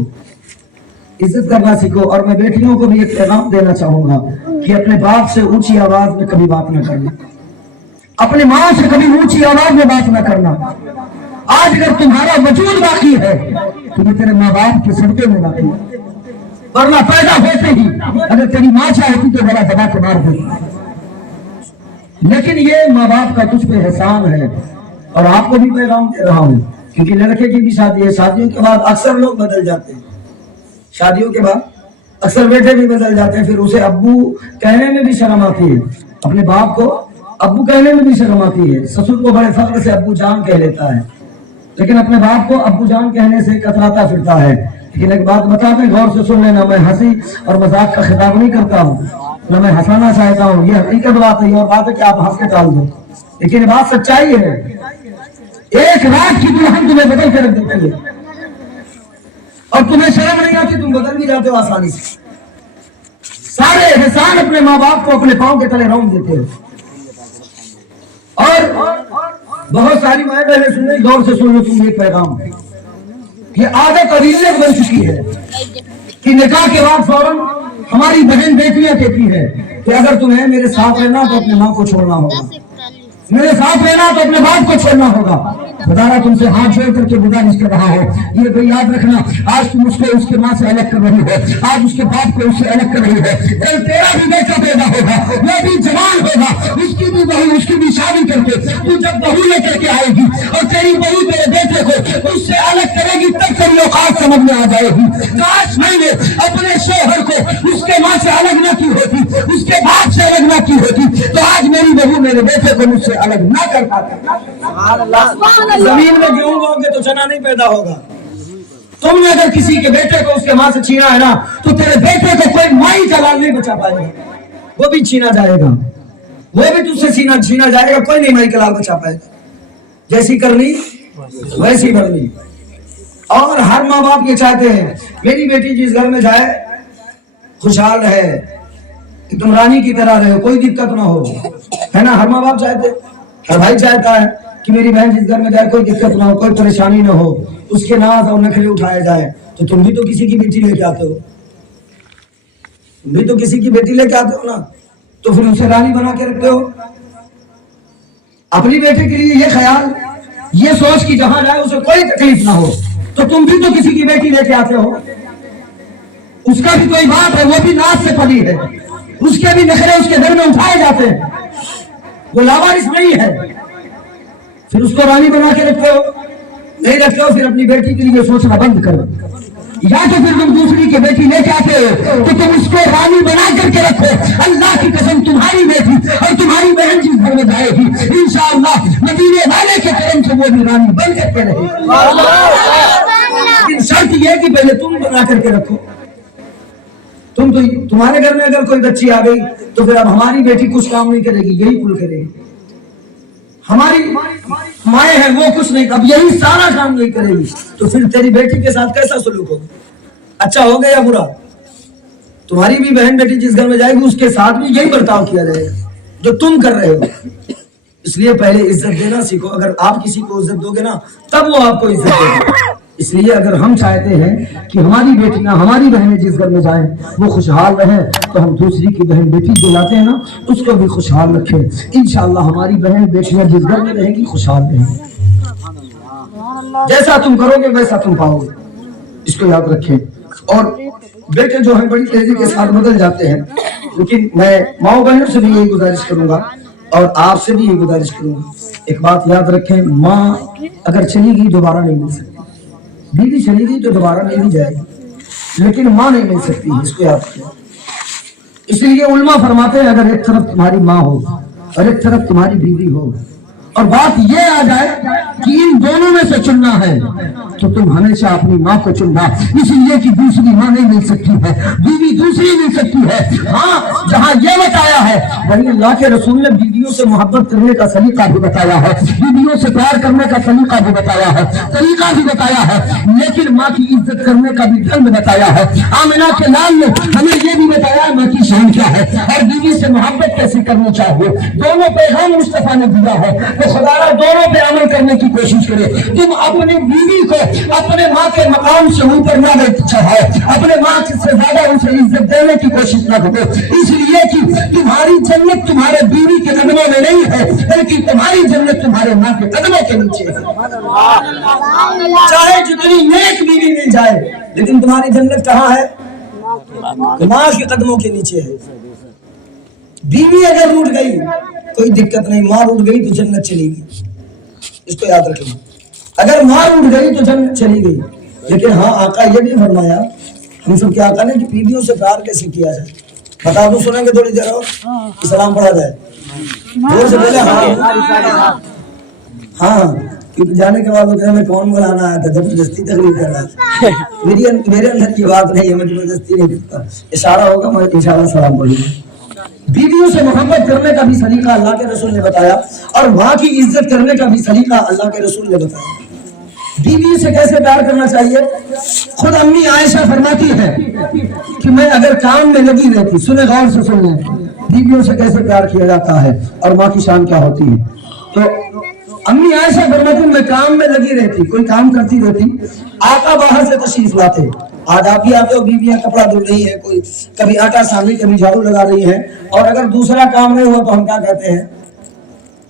इज्जत करना सीखो। और मैं बेटियों को भी एक पैगाम देना चाहूंगा कि अपने बाप से ऊंची आवाज में कभी बात न करना, अपने माँ से कभी ऊंची आवाज में बात न करना। आज अगर तुम्हारा वजूद बाकी है तो ये तेरे माँ बाप के सदके में बाकी है, वरना पैदा होते ही अगर तेरी माँ चाहती तो बड़ा दबा के मार देती। लेकिन ये माँ बाप का तुझ पे एहसान है। और आपको भी पैगाम दे रहा हूँ, क्योंकि लड़के की भी शादी है, शादियों के बाद अक्सर लोग बदल जाते हैं, शादियों के बाद अक्सर बेटे भी बदल जाते हैं, फिर उसे अब्बू कहने में भी शर्म आती है, अपने बाप को अब्बू कहने में भी शर्म आती है। ससुर को बड़े फख्र से अब्बू जान कह लेता है, लेकिन अपने बाप को अब्बू जान कहने से कतराता फिरता है। लेकिन एक बात बता दें, गौर से सुन लेना, मैं हंसी और मजाक का खिताब नहीं करता हूँ, न मैं हंसाना चाहता हूँ, ये हकीकत बात है, और बात है कि आप हंस के टाल दो, लेकिन ये बात सच्चाई है। एक रात की दुल्हन तुम्हें बदल के रख देती है और तुम्हें शर्म नहीं आती, तुम बदल भी जाते हो आसानी से। सारे एहसान अपने माँ बाप को अपने पाँव के तले रौंद देते हो। और बहुत सारी माएं पहले सुन ली, गौर से सुन लो तुम एक पैगाम, ये आदत और इज्जत बन चुकी है कि निकाह के बाद फौरन हमारी बहन बेटियां कहती है कि अगर तुम्हें मेरे साथ रहना तो अपने माँ को छोड़ना होगा, मेरे साथ रहना तो अपने बाप को छोड़ना होगा। बताना तुमसे हाथ जोड़ करके गुजारिश कर रहा हो, ये कोई याद रखना, आज तुम उसको उसके माँ से अलग कर रही हो, आज उसके बाप को उससे अलग कर रही है, कल तेरा भी बेटा पैदा होगा, वो भी जवान होगा, उसकी भी बहू, उसकी भी शादी करके तू जब बहू लेकर के आएगी और तेरी बहू तेरे बेटे को उससे अलग करेगी, तब तेरी औकात समझ में आ जाएगी। काश मैंने अपने शोहर को उसके माँ से अलग न की होती, उसके बाप से अलग न की होती, तो आज मेरी बहू मेरे बेटे को मुझसे अलग ना कर पाता। जमीन में गेहूं बोओगे तो चना नहीं पैदा होगा। तुमने अगर किसी के बेटे को उसके माँ से छीना है ना, तो तेरे बेटे को कोई माई जलाल नहीं बचा पाएगा, वो भी छीना जाएगा, वो भी तुझसे छीना जाएगा, कोई नहीं माई कलाल बचा पाएगा। जैसी करनी वैसी भरनी। और हर माँ बाप ये चाहते हैं मेरी बेटी जिस घर में जाए खुशहाल रहे, तुम रानी की तरह रहे, कोई दिक्कत ना हो, है ना। हर माँ बाप चाहते, हर भाई चाहता है कि मेरी बहन जिस घर में जाए कोई दिक्कत ना हो, कोई परेशानी ना हो, उसके नाज और नखरे उठाए जाए। तो तुम भी तो किसी की बेटी लेके आते हो, तुम भी तो किसी की बेटी लेके आते हो ना, तो फिर उसे रानी बना के रखते हो। अपनी बेटे के लिए ये ख्याल, ये सोच कि जहां जाए उसे कोई तकलीफ ना हो, तो तुम भी तो किसी की बेटी लेके आते हो। उसका भी कोई बात है, वो भी नाज से पली है, उसके भी नखरे उसके घर में उठाए जाते हैं, वो लावारिस नहीं है, फिर उसको रानी बना के रखते हो। नहीं रखते हो, फिर अपनी बेटी के लिए सोचना बंद करो। या तो फिर तुम दूसरी की बेटी लेके आते हो तो तुम उसको रानी बना करके रखो। अल्लाह की कसम, तुम्हारी बेटी और तुम्हारी बहन जिस घर में जाएगी इंशाअल्लाह मदीने वाले के करम से वो भी रानी बन करके रहेगी। लेकिन शर्त यह कि पहले तुम बना करके रखो। तुम तो, तुम्हारे घर में अगर कोई बच्ची आ गई तो फिर अब हमारी बेटी कुछ काम नहीं करेगी, यही कुल करेगी। हमारी माएँ हैं वो कुछ नहीं, अब यही सारा काम नहीं करेगी, तो फिर तेरी बेटी के साथ कैसा सलूक होगा? अच्छा होगा या बुरा? तुम्हारी भी बहन बेटी जिस घर में जाएगी उसके साथ भी यही बर्ताव किया जाएगा जो तुम कर रहे हो। اس لیے پہلے عزت دینا سیکھو. اگر آپ کسی کو عزت دو گے نا تب وہ آپ کو عزت دے گا. اس لیے اگر ہم چاہتے ہیں کہ ہماری بیٹیاں ہماری بہنیں جس گھر میں جائیں وہ خوشحال رہیں تو ہم دوسری کی بہن بیٹی جو لاتے ہیں نا اس کو بھی خوشحال رکھیں. انشاءاللہ ہماری بہن بیٹیاں جس گھر میں رہیں گی خوشحال رہیں گی. جیسا تم کرو گے ویسا تم پاؤ گے, اس کو یاد رکھیں. اور بیٹے جو ہیں بڑی تیزی کے ساتھ بدل جاتے ہیں, لیکن میں ماؤں بہنوں سے بھی یہی گزارش کروں گا اور آپ سے بھی یہی گزارش کروں گا. ایک بات یاد رکھیں, ماں اگر چلی گئی دوبارہ نہیں مل سکتی. بیوی چلی گئی تو دوبارہ مل جائے گی, لیکن ماں نہیں مل سکتی, اس کو یاد رکھیں. اس لیے علماء فرماتے ہیں اگر ایک طرف تمہاری ماں ہو اور ایک طرف تمہاری بیوی ہو اور بات یہ آ جائے کہ ان دونوں میں سے چننا ہے تو تم ہمیشہ اپنی ماں کو چننا, اس لیے کہ دوسری ماں نہیں مل سکتی ہے, بیوی دوسری مل سکتی ہے. ہاں جہاں یہ بتایا ہے وہی اللہ کے رسول نے بیویوں سے محبت کرنے کا سلیقہ بھی بتایا ہے, بیویوں سے پیار کرنے کا سلیقہ بھی بتایا ہے, طریقہ بھی بتایا ہے, لیکن ماں کی عزت کرنے کا بھی ڈھنگ بتایا ہے. آمنہ کے لال نے ہمیں یہ بھی بتایا ماں کی شان کیا ہے اور بیوی سے محبت کیسے کرنی چاہیے. دونوں پیغام مصطفیٰ نے دیا ہے تو خدا دونوں پہ عمل کرنے کی کوشش کرے. تم اپنی بیوی کو اپنے ماں کے مقام سے اوپر نہ چڑھاؤ, اپنے ماں سے زیادہ اسے عزت دینے کی کوشش نہ کرو, اس لیے کہ تمہاری جنت تمہارے بیوی کے قدموں میں نہیں ہے بلکہ تمہاری جنت تمہارے ماں کے قدموں کے نیچے ہے. چاہے جتنی نیک بیوی مل جائے لیکن تمہاری جنت کہاں ہے؟ ماں کے قدموں کے نیچے ہے. بیوی اگر روٹ گئی کوئی دقت نہیں, ماں روٹ گئی تو جنت چلی گئی, اس کو یاد رکھنا. اگر ماں روٹ گئی تو جنت چلی گئی. لیکن ہاں آقا یہ بھی فرمایا ہم سب کے آقا نے کہ بیویوں سے پیار کیسے کیا جائے. بتا دوں, سنیں گے تھوڑی دیر اور سلام پڑھا جائے دور سے پہلے. ہاں کیونکہ جانے کے بعد میں کون مولانا آیا تھا زبردستی تقریر کر رہا تھا. میرے اندر یہ بات نہیں ہے, میں زبردستی نہیں کرتا, اشارہ ہوگا میں انشاءاللہ سلام پڑھوں گا. بیویوں سے محبت کرنے کا بھی سلیقہ اللہ کے رسول نے بتایا اور ماں کی عزت کرنے کا بھی سلیقہ اللہ کے رسول نے بتایا. بیوی سے کیسے پیار کرنا چاہیے, خود امی عائشہ فرماتی ہے کہ میں اگر کام میں لگی رہتی, سنے غور سے سن لیں, بیویوں سے کیسے پیار کیا جاتا ہے اور ماں کی شان کیا ہوتی ہے. تو امی عائشہ فرماتی میں کام میں لگی رہتی, کوئی کام کرتی رہتی, آقا باہر سے تشریف لاتے. آج آپ بھی آتے ہو, بیویاں کپڑا دھل رہی ہیں, کوئی کبھی آٹا سان رہی, کبھی جھاڑو لگا رہی ہے, اور اگر دوسرا کام نہیں ہوا تو ہم کیا کہتے ہیں,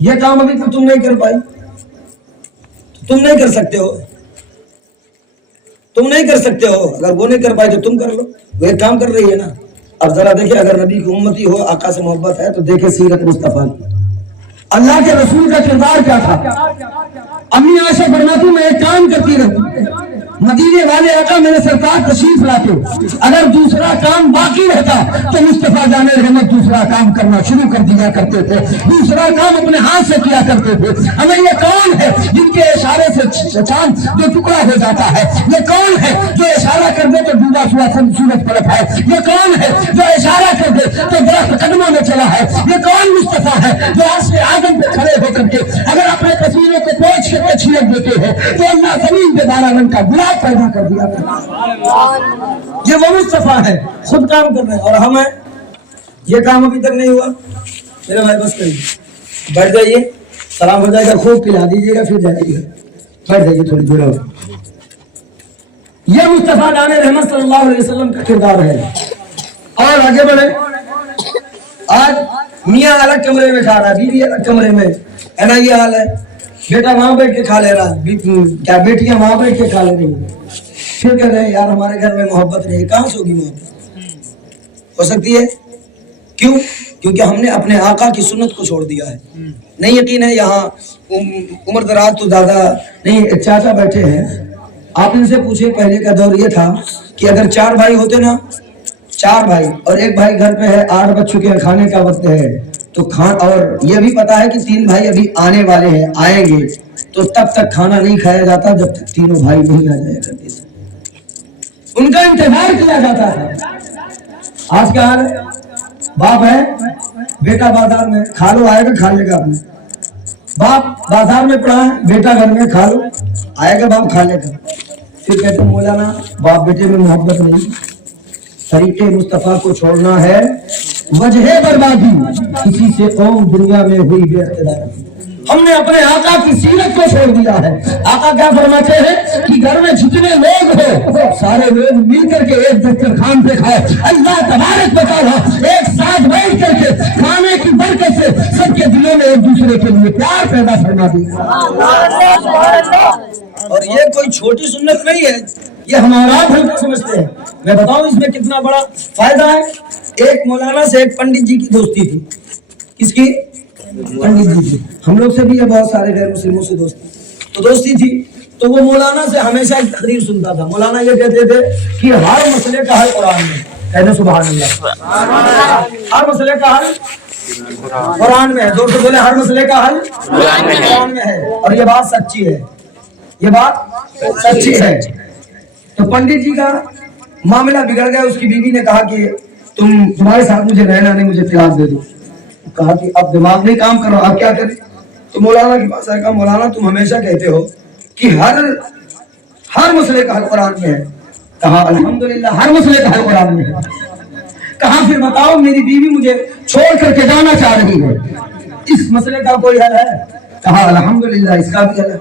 یہ کام ابھی تک تم نہیں کر پائی, تم نہیں کر سکتے ہو, تم نہیں کر سکتے ہو. اگر وہ نہیں کر پائی تو تم کر لو, وہ ایک کام کر رہی ہے نا. اب ذرا دیکھیں اگر نبی کی امتی ہو, آقا سے محبت ہے تو دیکھیں سیرت مصطفیٰ کی, اللہ کے رسول کا کردار کیا تھا. امی عائشہ فرماتی میں ایک کام کرتی رہتی, مدینے والے آقا میرے سرکار تشریف لاتے, اگر دوسرا کام باقی رہتا تو مصطفیٰ جان رحمت دوسرا کام کرنا شروع کر دیا کرتے تھے, دوسرا کام اپنے ہاتھ سے کیا کرتے تھے. ہمیں یہ کون ہے جن کے اشارے سے چاند جو ٹکڑا ہو جاتا ہے, یہ کون ہے جو اشارہ کر دے تو ڈوبا ہوا سورج پلٹ ہے, یہ کون ہے جو اشارہ کر دے تو درخت قدموں میں چلا ہے, یہ کون مصطفیٰ ہے جو عرش اعظم پہ کھڑے ہو کر کے اگر اپنے تصویروں کو پوچھ کے چھینک دیتے ہیں تو اللہ زمین پہ 12 رنگ کا گلاب پیدا کر دیا. یہ وہ مصطفیٰ ہے, خود کام کر رہے ہیں, اور ہمیں یہ کام ابھی تک نہیں ہوا. میرے بھائی بس کریے, بیٹھ جائیے, سلام ہو جائے گا, خوب پلا دیجیے گا, پھر جائیے گا, بیٹھ جائیے تھوڑی دیر اور. یہ مصطفیٰ جان رحمت صلی اللہ علیہ وسلم کا کردار ہے. اور آگے بڑھے, آج میاں الگ کمرے میں کھا رہا ہے, بیوی الگ کمرے میں ہے نا, یہ حال ہے. بیٹا وہاں بیٹھ کے کھا لے رہا, کیا بیٹیاں وہاں بیٹھ کے کھا لے رہی ہیں, پھر کہہ رہے ہیں یار ہمارے گھر میں محبت نہیں. کہاں سے ہوگی محبت؟ ہو سکتی ہے, کیوں؟ کیونکہ ہم نے اپنے آقا کی سنت کو چھوڑ دیا ہے. نہیں یقین ہے, یہاں عمر دراز تو زیادہ نہیں, ایک چاچا بیٹھے ہیں, آپ ان سے پوچھے, پہلے کا دور یہ تھا کہ اگر 4 بھائی ہوتے نا, 4 بھائی اور ایک بھائی گھر پہ ہے, 8 بج چکے ہیں, کھانے کا وقت ہے, تو اور یہ بھی پتا ہے کہ 3 بھائی ابھی آنے والے ہیں, آئیں گے, تو تب تک کھانا نہیں کھایا جاتا جب تک تینوں بھائی نہیں آ جایا کرتے تھے. ان کا انتظار کیا جاتا تھا. آج کیا حال ہے, باپ ہے, بیٹا بازار میں, کھا لو, آئے گا کھا لے گا. اپنے باپ بازار میں پڑا ہے, بیٹا گھر میں, کھا لو, آئے گا باپ کھا لے گا. پھر کہتے مولانا باپ بیٹے میں محبت نہیں, طریقے مصطفیٰ کو چھوڑنا ہے وجہ بربادی, کسی سے قوم دنیا میں ہوئی بے اقتدار. हमने अपने आका की सीरत को छोड़ दिया है। आका क्या फरमाते हैं कि घर में जितने लोग हो सारे लोग मिल करके एक दस्तरखान पे खाओ, अल्लाह तबारक व तआला एक साथ बैठ करके खाने की बरकत से सबके दिलों में एक दूसरे के लिए प्यार पैदा फरमा दिया। और ये कोई छोटी सुन्नत नहीं है, ये हमारा हल्का समझते हैं। मैं बताऊं इसमें कितना बड़ा फायदा है। एक मौलाना से एक पंडित जी की दोस्ती थी। किसकी? पंडित जी की। हम लोग से भी है बहुत सारे गैर मुस्लिमों से दोस्ती, तो दोस्ती थी। तो वो मौलाना से हमेशा एक तकरीर सुनता था। मौलाना ये कहते थे कि हर मसले का हल कुरान में। कहते सुभान अल्लाह। हर मसले का हल कुरान में है। जोर से बोले, हर मसले का हल कुरान में है। और ये बात सच्ची है, ये बात सच्ची है। तो पंडित जी का मामला बिगड़ गया। उसकी बीवी ने कहा कि तुम्हारे साथ मुझे रहना नहीं, मुझे तलाक दे दो। कहा कि अब दिमाग नहीं काम कर रहा, आप क्या करें? तो मौलाना के पास आया, कहा मौलाना तुम हमेशा कहते हो कि हर मसले का हल कुरान में है। कहा अल्हम्दुलिल्लाह हर मसले का हल कुरान में है। कहा फिर बताओ मेरी बीवी मुझे छोड़ करके जाना चाह रही है, इस मसले का कोई हल है? कहा अल्हम्दुलिल्लाह इसका भी हल है।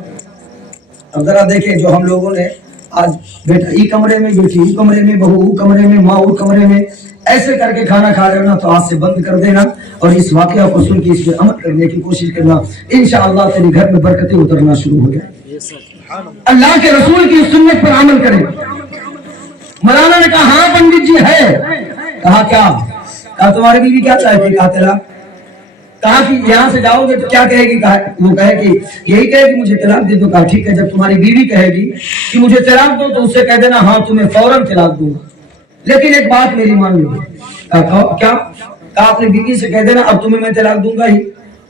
अब जरा देखें, जो हम लोगों ने आज बेटा ई कमरे में, बेटी ऊ कमरे में, बहू ऊ कमरे में, माँ ऊ कमरे में, ऐसे करके खाना खा रहे हो ना, तो आज से बंद कर देना और इस वाकया को सुन के इस पे अमल करने की कोशिश करना। इंशाअल्लाह तेरे घर में बरकतें उतरना शुरू हो जाए। अल्लाह के रसूल की सुन्नत पर अमल करें। मौलाना ने कहा हाँ पंडित जी है। कहा क्या? कहा तुम्हारी बीवी क्या चाहती? कहा तलाक। कहा कि यहाँ से जाओगे तो क्या कहेगी? कहा वो कहे कि यही कहे कि मुझे तलाक दे दो। कहा ठीक है, जब तुम्हारी बीवी कहेगी कि मुझे तलाक दो तो उससे कह देना हाँ तुम्हें फौरन तलाक दूंगा, लेकिन एक बात मेरी मान लो। कहा क्या? कहा अपनी बीवी से कह देना अब तुम्हें मैं तलाक दूंगा ही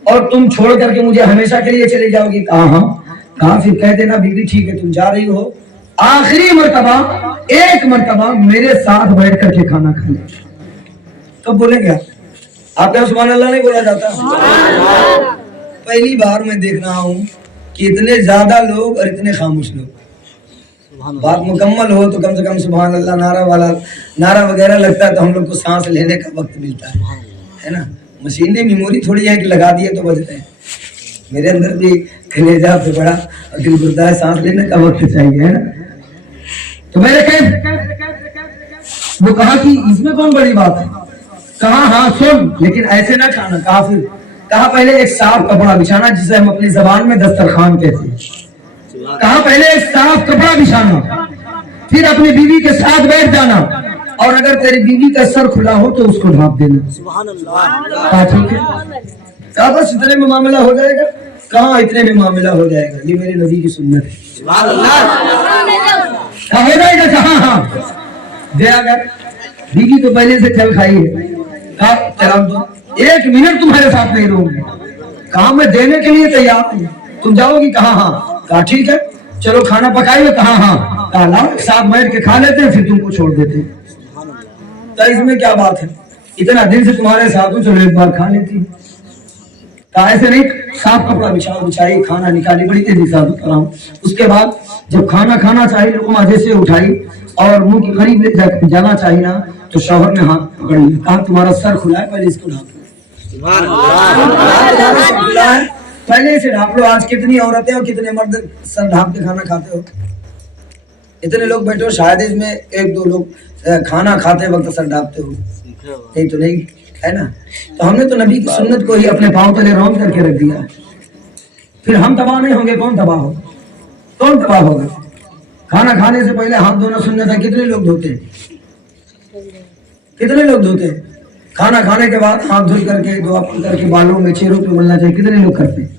और तुम छोड़ करके मुझे हमेशा के लिए चली जाओगी। कहा हाँ। कहा फिर कह देना बीवी ठीक है तुम जा रही हो, आखिरी मर्तबा एक मर्तबा मेरे साथ बैठ करके खाना खाना। तो बोलेंगे आप यहाँ सुभान अल्लाह नहीं बोला जाता? पहली बार मैं देख रहा हूँ कि इतने ज्यादा लोग और इतने खामोश लोग। बात मुकम्मल हो तो कम से कम सुभान अल्लाह नारा वगैरह लगता है तो हम लोग को सांस लेने का वक्त मिलता है ना। मशीनी मेमोरी थोड़ी है कि लगा दिए तो बज रहे हैं। मेरे अंदर भी कलेजा फेफड़ा और दिल गुर्दा है, सांस लेने का वक्त चाहिए, है ना। तो मैंने वो कहा कि इसमें कौन बड़ी बात है? कहा हाँ सुन, लेकिन ऐसे ना खाना। कहा फिर? कहा पहले एक साफ कपड़ा बिछाना, जिसे हम अपनी जबान में दस्तरखान कहते हैं। कहा पहले एक साफ कपड़ा बिछाना, फिर अपनी बीवी के साथ बैठ जाना और अगर तेरी बीवी का सर खुला हो तो उसको ढांप देना। कहा ठीक है। कहा बस इतने में मामला हो जाएगा? कहा इतने में मामला हो जाएगा, ये मेरे नबी की सुन्नत है। हो जाएगा? कहा हाँ। दे अगर बीवी तो पहले से चल खाई है। कहा चला दो, एक मिनट तुम्हारे साथ नहीं रहूंगी। कहा मैं देने के लिए तैयार हूँ, तुम जाओगी? कहा हाँ। कहा ठीक है चलो खाना पकाइए। कहा हाँ। कहा लाओ साथ बैठ के खा लेते हैं फिर तुमको छोड़ देते हैं। तो इसमें क्या बात है, इतना दिन से तुम्हारे साथ हूँ, चलो एक बार खा लेती हूँ। कहा ऐसे नहीं, साफ कपड़ा बिछाई, खाना निकाली, बड़ी तेजी से कराऊं। उसके बाद जब खाना खाना चाहिए, लुकमा जैसे उठाई और मुंह के करीब ले जाना चाहिए ना, तो शौहर ने हाथ पकड़ लिया। कहा तुम्हारा सर खुला है, पहले इसको ढांप लो, पहले इसे ढांप लो। आज कितनी औरतें और कितने मर्द सर ढांप के खाना खाते हो? इतने लोग बैठे हो, शायद इसमें एक दो लोग खाना खाते वक्त सर ढांपते हो, नहीं तो नहीं, है ना। तो हमने तो नबी की सुन्नत को ही अपने पांव तले रौंद करके रख दिया। फिर हम तबाह नहीं होंगे, कौन तबाह होगा? कौन तबाह होगा? खाना खाने से पहले हाथ धोना सुन्नत है। कितने लोग धोते हैं? कितने लोग धोते हैं? खाना खाने के बाद हाथ धो करके दुआ करके बालों में चेहरों पे मलना चाहिए। कितने लोग करते हैं?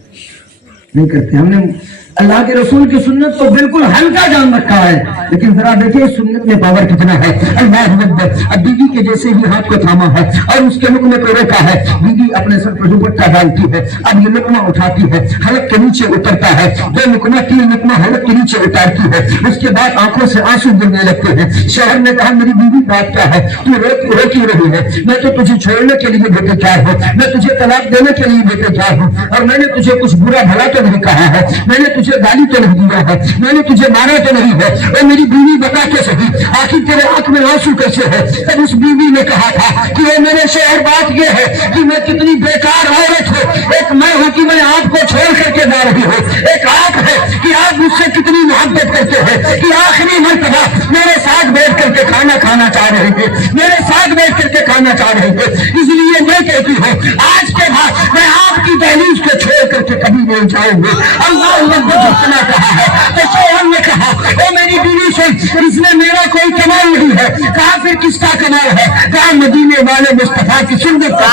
नहीं करते। हमने अल्लाह के रसूल की सुन्नत तो बिल्कुल हल्का जान रखा है, लेकिन जरा देखिए सुन्नत में पावर कितना है। अल्लाह बीवी के जैसे ही हाथ को थामा है और उसके लुकमे को रोका है। बीवी अपने सर पर दुपट्टा डालती है, अब ये लुकमा उठाती है, हलक के नीचे उतरता है, दो लुकमा तीन लुकमा हलक के नीचे उतारती है। उसके बाद आंखों से आंसू गिरने लगते हैं। शहर ने कहा मेरी बीवी बात क्या है, तू रो क्यों रही है? मैं तो तुझे छोड़ने के लिए बेटे तैयार हूँ, मैं तुझे तलाक देने के लिए बेटे तैयार हूँ, और मैंने तुझे कुछ बुरा भला तो नहीं कहा है, मैंने تجھے گالی تو نہیں دیا ہے, میں نے تجھے مارا تو نہیں ہے, اے میری بیوی بتا کے صحیح آخر تیرے آنکھ میں آنسو کیسے ہے؟ تب اس بیوی نے کہا تھا کہ اے میرے شوہر بات یہ ہے کہ میں کتنی بیکار عورت ہوں, ایک میں ہوں کہ میں آپ کو چھوڑ کر کے جا رہی ہوں, ایک آپ ہے کہ آپ مجھ سے کتنی محبت کرتے ہیں کہ آخری مرتبہ میرے ساتھ بیٹھ کر کے کھانا کھانا چاہ رہے تھے, میرے ساتھ بیٹھ کر کے کھانا چاہ رہے تھے, اس لیے میں کہتی ہوں آج کے بعد میں آپ کی دہلیز کو چھوڑ کر کے کبھی نہیں جاؤں گی. اللہ نے جتنا کہا ہے تو شوہر نے کہا اے میری بیوی سن, اس میں میرا کوئی کمال نہیں ہے. کہا پھر کس کا کمال ہے؟ کہا مدینے والے مصطفیٰ کی سنت کا.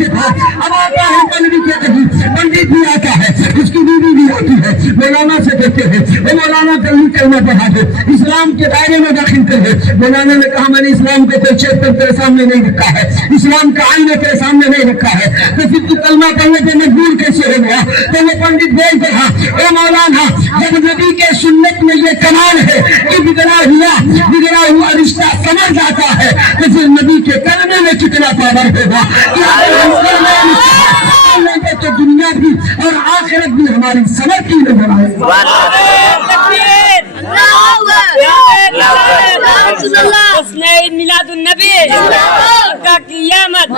اب آتا ہے پنڈت بھی آتا ہے, اس کی بیوی بھی آتی ہے, مولانا سے کہتے ہیں وہ مولانا کہیں کلمہ پڑھا دے, اسلام کے دائرے میں داخل کر دے. مولانا نے کہا میں نے اسلام کو کوئی چیپٹر تیرے سامنے نہیں رکھا ہے, اسلام کا آئینہ تیرے سامنے نہیں رکھا ہے, تو پھر تو کلمہ پڑھنے پہ مجبور کیسے ہو گیا؟ تو وہ پنڈت بول کر اے مولانا جب نبی کے سنت میں یہ کمال ہے کہ بگڑا ہوا رشتہ سمجھ جاتا ہے, تو پھر نبی کے کلمے میں کتنا پاور ہوگا کہ تو دنیا بھی اور آخرت بھی ہماری سمجھ کی نظر آئے. میلاد النبی کا قیامت,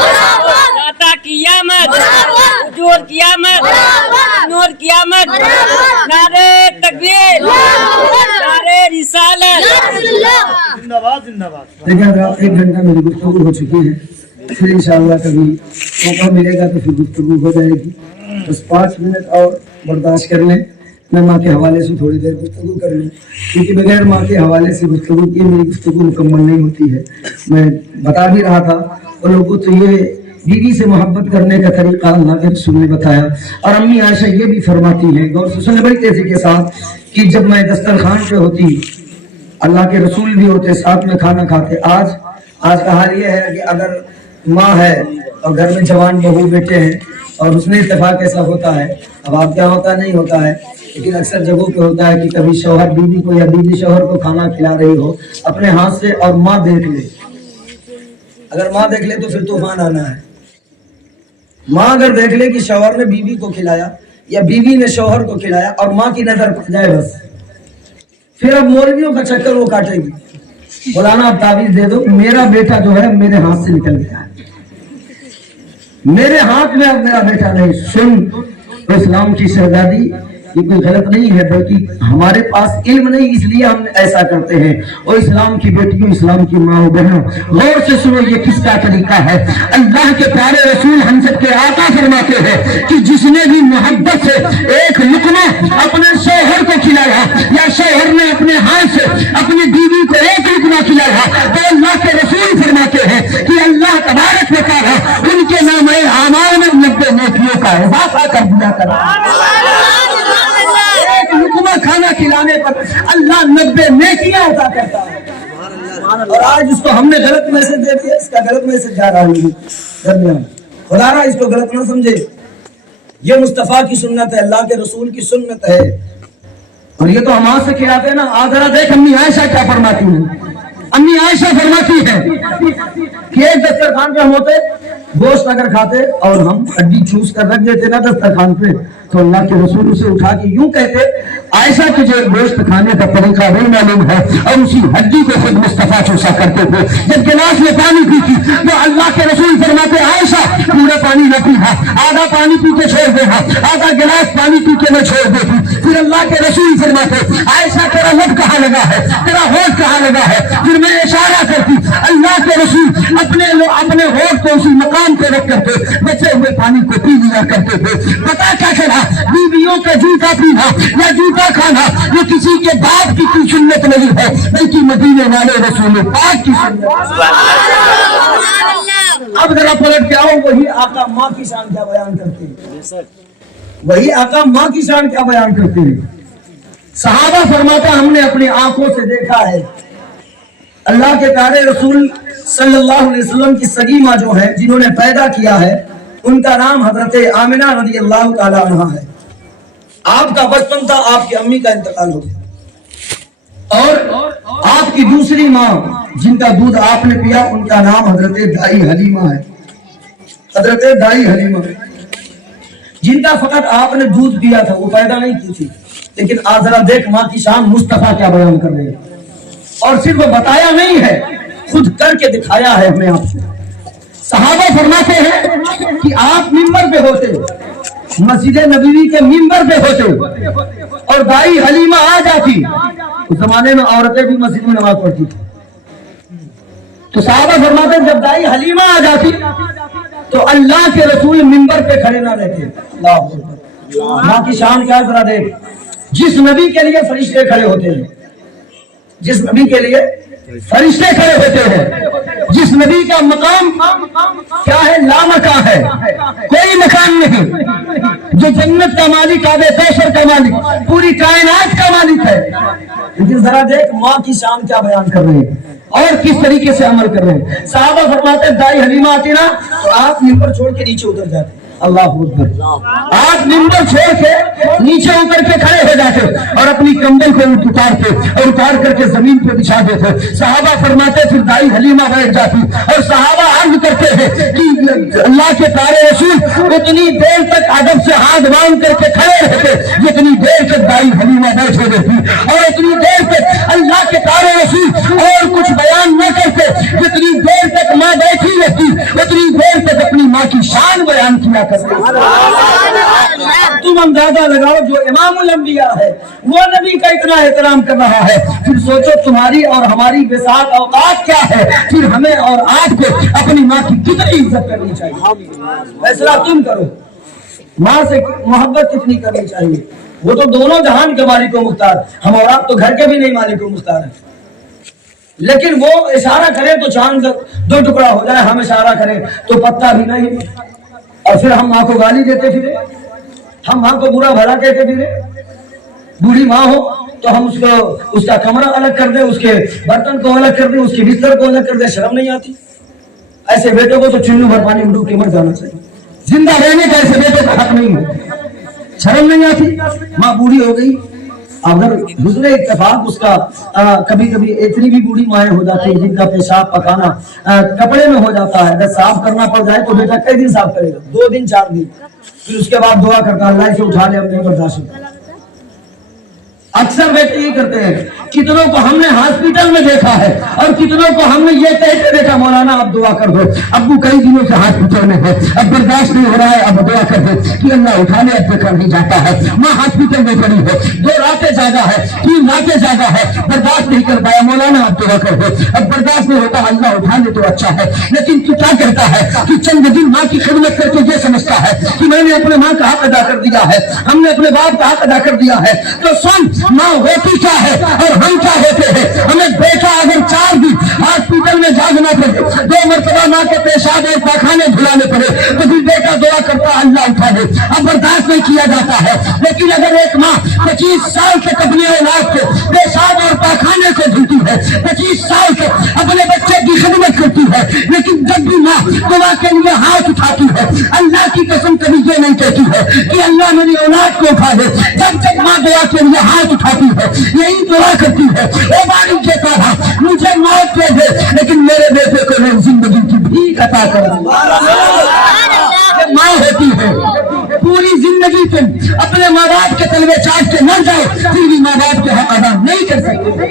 عطا قیامت, حضور قیامت, نور قیامت, نعرے تکبیر, نعرے رسالت. دیکھیں اگر آپ 1 گھنٹہ میری گفتگو ہو چکی ہے, پھر انشاءاللہ کبھی موقع ملے گا تو پھر گفتگو ہو جائے گی. بس 5 منٹ اور برداشت کر لیں, میں ماں کے حوالے سے تھوڑی دیر گفتگو کر لوں, کیونکہ بغیر ماں کے حوالے سے گفتگو کی میری گفتگو مکمل نہیں ہوتی ہے. میں بتا بھی رہا تھا ان لوگوں کو, تو یہ بیوی سے محبت کرنے کا طریقہ اللہ کے رسول نے بتایا. اور امی عائشہ یہ بھی فرماتی ہیں غور سے سنیں بڑی تیزی کے ساتھ, کہ جب میں دسترخوان پہ ہوتی, اللہ کے رسول بھی ہوتے, ساتھ میں کھانا کھاتے. آج کا حال یہ ہے کہ اگر ماں ہے اور گھر میں جوان بہو بیٹے ہیں اور اس میں اتفاق ایسا ہوتا ہے, اب آپ کیا ہوتا نہیں ہوتا ہے, لیکن اکثر جگہوں پہ ہوتا ہے کہ کبھی شوہر بیوی کو یا بیوی شوہر کو کھانا کھلا رہی ہو اپنے ہاتھ سے, اور ماں دیکھ لے. اگر ماں دیکھ لے تو پھر طوفان آنا ہے. ماں اگر دیکھ لے کہ شوہر نے بیوی کو کھلایا یا بیوی نے شوہر کو کھلایا اور ماں کی نظر پڑ جائے, بس پھر اب مولویوں کا چکر وہ کاٹے گی. مولانا آپ تعویذ دے دو, میرا بیٹا جو ہے میرے ہاتھ سے نکل گیا ہے, میرے ہاتھ میں اب میرا بیٹا نہیں. سن, تو اسلام کی شہزادی یہ کوئی غلط نہیں ہے, بلکہ ہمارے پاس علم نہیں اس لیے ہم ایسا کرتے ہیں. اور اسلام کی بیٹیوں, اسلام کی ماں بہنوں, غور سے سنو یہ کس کا طریقہ ہے. اللہ کے پیارے رسول ہم سب کے آقا فرماتے ہیں کہ جس نے بھی محبت سے ایک لقمہ اپنے شوہر کو کھلایا یا شوہر نے اپنے ہاتھ سے اپنی بیوی کو ایک لقمہ کھلایا, تو اللہ کے رسول فرماتے ہیں کہ اللہ تبارک و تعالی ان کے نام اعمال میں 90 نیکیوں کا اضافہ کر دیا کرا. لقمہ کھانا کھلانے پر اللہ 90 نیکیاں عطا کرتا ہے. اور آج اس کو ہم نے غلط میسج دے دیا, اس کا غلط میسج جا رہا ہے درمیان. خدا رہا اس کو غلط نہ سمجھے, یہ مصطفیٰ کی سنت ہے, اللہ کے رسول کی سنت ہے. اور یہ تو ہم آج سے کھلاتے ہیں نا. آج ذرا دیکھ امی عائشہ کیا فرماتی ہیں. امی عائشہ فرماتی ہے کہ ایک دسترخوان پہ ہم ہوتے, گوشت اگر کھاتے اور ہم ہڈی چوس کر رکھ دیتے نا دسترخوان پہ, تو اللہ کے رسول اسے اٹھا کے یوں کہتے عائشہ تجھے گوشت کھانے کا طریقہ نہیں معلوم ہے, اور اسی ہڈی کو خود مصطفیٰ چوسا کرتے تھے. جب گلاس میں پانی پیتی تو اللہ کے رسول فرماتے عائشہ پورا پانی نہ پینا, آدھا پانی پی کے چھوڑ دینا, آدھا گلاس پانی پی کے میں چھوڑ دیتی. پھر اللہ کے رسول فرماتے عائشہ تیرا لب کہاں لگا ہے, تیرا ہوش کہاں لگا ہے. پھر میں اشارہ کرتی, اللہ کے رسول اپنے ہوش کو اسی مقام پہ رکھ کرتے بچے ہوئے پانی کو پی لیا کرتے تھے. پتا کیا چلا, بیویوں کا جوتا پینا یا جوتا کھانا یہ کسی کے باپ کی کوئی سنت نہیں ہے, بلکہ مدینے والے رسول پاک کی سنت. اب ذرا پلٹ کے آؤ, وہی آقا ماں کی شان کیا بیان کرتے ہیں, وہی آقا ماں کی شان کیا بیان کرتے ہیں. صحابہ فرماتا ہم نے اپنی آنکھوں سے دیکھا ہے اللہ کے پیارے رسول صلی اللہ علیہ وسلم کی سگی ماں جو ہے جنہوں نے پیدا کیا ہے, ان کا نام حضرت آمنہ رضی اللہ تعالی عنہا ہے. آپ کا بچپن تھا, آپ کی امی کا انتقال ہو گیا, اور آپ کی دوسری ماں جن کا دودھ آپ نے پیا ان کا نام حضرت دائی حلیمہ ہے. حضرت دائی حلیمہ जिनका फकत आपने दूध पिया था, वो पैदा नहीं की थी। लेकिन आज जरा देख माँ की शान मुस्तफा क्या बयान कर रहे हैं। और सिर्फ बताया नहीं है, खुद करके दिखाया है हमें आपको। सहाबा फरमाते हैं कि आप मिंबर पे होते, मस्जिद नबवी के मिंबर पे होते और दाई हलीमा आ जाती। उस जमाने में औरतें भी मस्जिद में नमाज पढ़ती थी। तो सहाबा फरमाते जब दाई हलीमा आ जाती तो अल्लाह के रसूल मिंबर पे खड़े ना रहते। अल्लाह अकबर। माँ की शान क्या जरा देख। जिस नबी के लिए फरिश्ते खड़े होते हैं, जिस नबी के लिए फरिश्ते खड़े होते हैं, जिस नबी का मकाम क्या है, लामका है, कोई मकान नहीं, जो जन्नत का मालिक, आबे कौसर का मालिक, पूरी कायनात का मालिक है। लेकिन जरा देख माँ की शान क्या बयान कर रहे हैं और किस तरीके से अमल कर रहे हैं। साहबा फरमाते दाई हलीमा आती ना तो आप मिंबर छोड़ के नीचे उतर जाते। अल्लाह अकबर। आप मिंबर छोड़ के नीचे उतर के खड़े हो जाते और अपनी कंबल को उतारते और उतार करके जमीन पे बिछा देते। सहाबा फरमाते फिर दाई हलीमा बैठ जाती और सहाबा अर्ज करते हैं कि अल्लाह के प्यारे रसूल उतनी देर तक अदब से हाथ बांध करके खड़े रहते जितनी देर तक दाई हलीमा बैठे रहती, और उतनी देर तक अल्लाह के प्यारे रसूल और कुछ बयान न करते जितनी देर तक माँ बैठी रहती, उतनी देर तक अपनी माँ की शान बयान किया। तुम अंदाजा लगाओ जो इमामुल अंबिया है वो नबी का इतना एहतराम कर रहा है, फिर सोचो तुम्हारी और हमारी बेसात औकात क्या है। फिर हमें और आपको अपनी माँ की कितनी इज्जत करनी चाहिए, फैसला तुम करो। माँ से मोहब्बत कितनी करनी चाहिए। वो तो दोनों जहान के मालिक को मुख्तार, हम और आप तो घर के भी नहीं मालिक को मुख्तार है। लेकिन वो इशारा करे तो चांद दो टुकड़ा हो जाए, हम इशारा करें तो पत्ता भी नहीं। और फिर हम माँ को गाली देते फिरे, हम माँ को बुरा भला कहते फिरे। बूढ़ी माँ हो तो हम उसको उसका कमरा अलग कर दे, उसके बर्तन को अलग कर दे, उसके बिस्तर को अलग कर दे, शर्म नहीं आती। ऐसे बेटों को तो चुन्नू भर पानी में डूब के मर जाना चाहिए। जिंदा रहने का ऐसे बेटों का हक नहीं है, शर्म नहीं आती। माँ बूढ़ी हो गई, अगर दूसरे इत्तेफाक उसका कभी कभी इतनी भी बूढ़ी माएँ हो जाती है जिनका पेशाब पकाना कपड़े में हो जाता है, अगर साफ करना पड़ जाए तो बेटा कई दिन साफ करेगा, 2 दिन 4 दिन, फिर उसके बाद दुआ करता अल्लाह से उठा ले, अब नहीं बर्दाश्त। अक्सर बेटे ये करते हैं। कितनों को हमने हॉस्पिटल में देखा है और कितनों को हमने ये कहते देखा मौलाना अब दुआ कर दो, अब्बू कई दिनों से हॉस्पिटल में है, अब बर्दाश्त नहीं हो रहा है, अब दुआ कर दो कि अल्लाह उठा ले, अब कर नहीं जाता है। माँ हॉस्पिटल में पड़ी है, 2 रातें ज्यादा है, 3 रातें ज्यादा है, बर्दाश्त नहीं कर पाया, मौलाना अब दुआ कर दो, अब बर्दाश्त नहीं होता, अल्लाह उठा ले तो अच्छा है। लेकिन तू क्या करता है कि चंद दिन माँ की खिदमत करके ये समझता है कि मैंने अपने माँ का हक अदा कर दिया है, हमने अपने बाप का हक अदा कर दिया है। तो सुन, माँ होती क्या है और हम क्या होते हैं। हमें बेटा अगर 4 दिन हॉस्पिटल में जागना पड़े, 2 मरतबा माँ के पेशाब और पाखाने धुलाने पड़े, तो फिर बेटा दुआ करता अल्लाह उठा दे, अब बर्दाश्त नहीं किया जाता है। लेकिन अगर एक माँ 25 साल से अपने औलाद के पेशाब और पाखाने को धुलती है, 25 साल से अपने बच्चे की खिदमत करती है, लेकिन जब भी माँ दुआ के लिए हाथ उठाती है, अल्लाह की कसम कभी ये नहीं कहती है कि अल्लाह मेरी औलाद को उठा दे। जब जब माँ दुआ के लिए हाथ उठाती है, यही दुआ करती है, ओ मालिक के तारा मुझे मौत दे दे, लेकिन मेरे बेटे को नई जिंदगी की भीख अता कर। माँ होती है, पूरी जिंदगी तुम अपने माँ बाप के तलवे चाट के न जाओ, फिर भी माँ बाप के हक अदा नहीं कर सकते।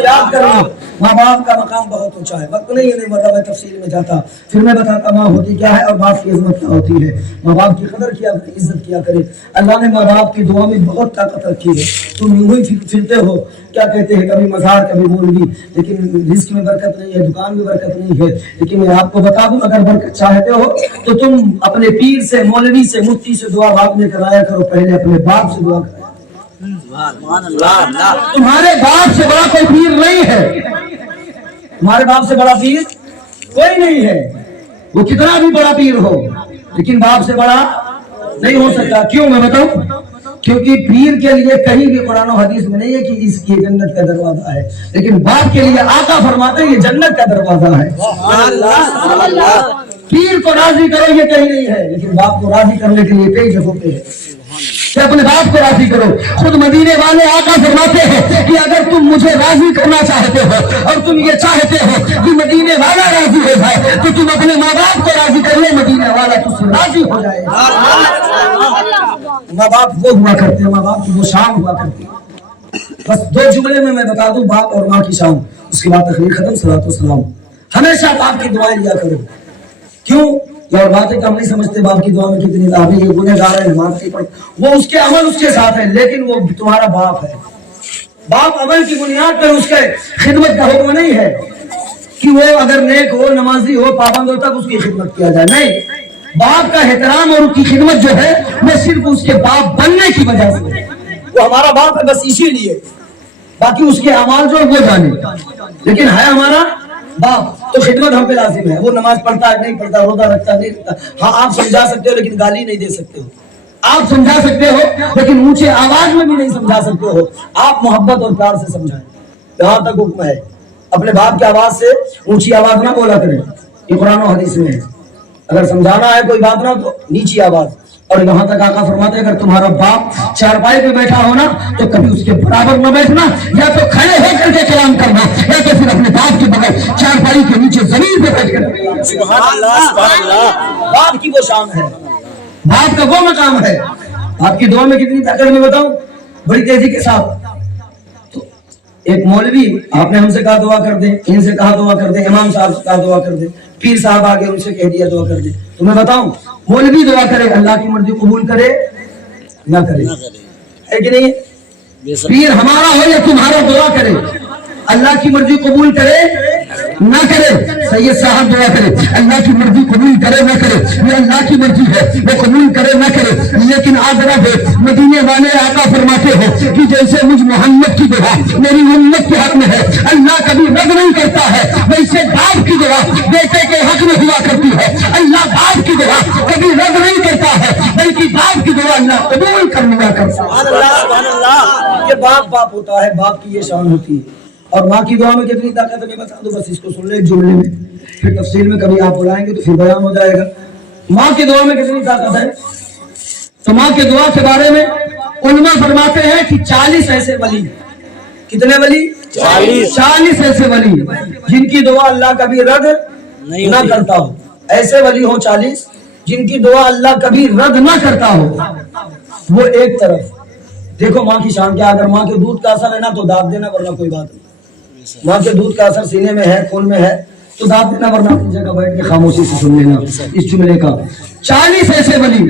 याद करो माँ बाप का मकाम बहुत ऊंचा है। वक्त नहीं है, मतलब मैं तफसील में जाता, फिर मैं बताता माँ होती क्या है और बाप की इज्जत क्या होती है। माँ बाप की कदर किया करे, इज्जत किया करे। अल्लाह ने माँ बाप की दुआ में बहुत ताकत रखी है। तुम यूं ही फिरते हो, क्या कहते हैं, कभी मज़ार कभी मौलवी, लेकिन रिस्क में बरकत नहीं है, दुकान में बरकत नहीं है। लेकिन मैं आपको बता दूं, अगर बरकत चाहते हो तो तुम अपने पीर से, मौलवी से, मुफ्ती से दुआ बाद में कराया करो, पहले अपने बाप से दुआ कराया। तुम्हारे बाप से बड़ा कोई पीर नहीं है, तुम्हारे बाप से बड़ा पीर कोई नहीं है। वो कितना भी बड़ा पीर हो, लेकिन बाप से बड़ा नहीं हो सकता। क्यों मैं बताऊं? क्योंकि पीर के लिए कहीं भी कुरान और हदीस में नहीं है कि इसकी जन्नत का दरवाजा है, लेकिन बाप के लिए आका फरमाते हैं ये जन्नत का दरवाजा है। पीर को राजी करो ये कहीं नहीं है, लेकिन बाप को राजी करने के लिए कई जगहों पे है। کہ اپنے باپ کو راضی کرو. خود مدینے والے آقا فرماتے ہیں کہ اگر تم مجھے راضی کرنا چاہتے ہو اور تم یہ چاہتے ہو کہ مدینے والا راضی ہو جائے تو تم اپنے ماں باپ کو راضی کر لو, مدینے والا تم سے راضی ہو جائے. ماں باپ وہ ہوا کرتے ہیں, ماں باپ کی وہ شان ہوا کرتی ہے. بس 2 جملے میں بتا دوں باپ اور ماں کی شان, اس کے بعد تقریر ختم. صلاۃ و سلام. ہمیشہ باپ کی دعائیں لیا کرو. کیوں؟ یہ اور بات ہے کہ ہم نہیں سمجھتے باپ کی دعا میں کتنی لابی, یہ گنہگار ہے, نماز نہیں پڑھتا, وہ اس کے عمل اس کے ساتھ ہے, لیکن وہ تمہارا باپ ہے. باپ عمل کی بنیاد پر اس کے خدمت کا حکم نہیں ہے کہ وہ اگر نیک ہو, نمازی ہو, پابند ہو تب اس کی خدمت کیا جائے. نہیں, باپ کا احترام اور اس کی خدمت جو ہے وہ صرف اس کے باپ بننے کی وجہ سے. وہ ہمارا باپ ہے بس اسی لیے, باقی اس کے اعمال جو وہ جانے, لیکن ہے ہمارا باپ تو خدمت ہم پہ لازم ہے. وہ نماز پڑھتا ہے نہیں پڑھتا, روزہ رکھتا نہیں رکھتا, ہاں آپ سمجھا سکتے ہو لیکن گالی نہیں دے سکتے ہو. آپ سمجھا سکتے ہو لیکن اونچے آواز میں بھی نہیں سمجھا سکتے ہو. آپ محبت اور پیار سے سمجھائیں. یہاں تک حکم ہے اپنے باپ کی آواز سے اونچی آواز نہ بولا کریں. یہ قرآن و حدیث میں ہے. اگر سمجھانا ہے کوئی بات نہ تو نیچی آواز. اور یہاں تک آقا فرماتے ہیں اگر تمہارا باپ چارپائی پہ بیٹھا ہونا تو کبھی اس کے برابر نہ بیٹھنا, یا تو کھڑے ہو کر کے کلام کرنا, یا تو پھر اپنے باپ کے بغیر چارپائی کے نیچے زمین پہ بیٹھ کر. سبحان اللہ, سبحان اللہ. باپ کی وہ شان ہے, باپ کا وہ مقام ہے. آپ کی دعا میں کتنی طاقت میں بتاؤں بڑی تیزی کے ساتھ. تو ایک مولوی, آپ نے ہم سے کہا دعا کر دیں, ان سے کہا دعا کر دیں, امام صاحب سے کہا دعا کر دیں, پیر صاحب آگے ان سے کہہ دیا دعا کر دیں. تو میں بتاؤں مولوی دعا کرے اللہ کی مرضی قبول کرے نہ کرے, ہے کہ نہیں؟ پیر ہمارا ہو یا تمہارا دعا کرے اللہ کی مرضی قبول کرے نہ کرے. سید صاحب دعا کرے اللہ کی مرضی قبول کرے نہ کرے, یہ اللہ کی مرضی ہے, وہ قبول کرے نہ کرے. لیکن آدھرا ہے مدینے والے آقا فرماتے ہیں کہ جیسے مجھ محمد کی دعا میری امت کے حق میں ہے اللہ کبھی رد نہیں کرتا ہے, ویسے باپ کی دعا بیٹے کے حق میں ہوا کرتی ہے. اللہ باپ کی دعا کبھی رد نہیں کرتا ہے بلکہ باپ کی دعا اللہ قبول کر لیا کرتا ہے. یہ باپ ہوتا ہے, باپ کی یہ شان ہوتی ہے. اور ماں کی دعا میں کتنی طاقت ہے میں بتا دوں, بس اس کو سن لیں ایک جملے میں, پھر تفصیل میں کبھی آپ بلائیں گے تو پھر بیان ہو جائے گا. ماں کی دعا میں کتنی طاقت ہے, تو ماں کی دعا کے بارے میں علماء فرماتے ہیں کہ 40 ایسے ولی, کتنے ولی؟ 40 ایسے ولی جن کی دعا اللہ کبھی رد نہ کرتا ہو. ایسے ولی ہوں 40 جن کی دعا اللہ کبھی رد نہ کرتا ہو. وہ ایک طرف دیکھو ماں کی شان کیا. اگر ماں کے دودھ کا اثر ہے نا تو داد دینا, ورنہ کوئی بات نہیں. ماں کے دودھ کا اثر سینے میں ہے, خون میں ہے تو داد دینا, ورنہ اپنی جگہ بیٹھ کے خاموشی سے سن لینا اس جملے کا. 40 ایسے ولی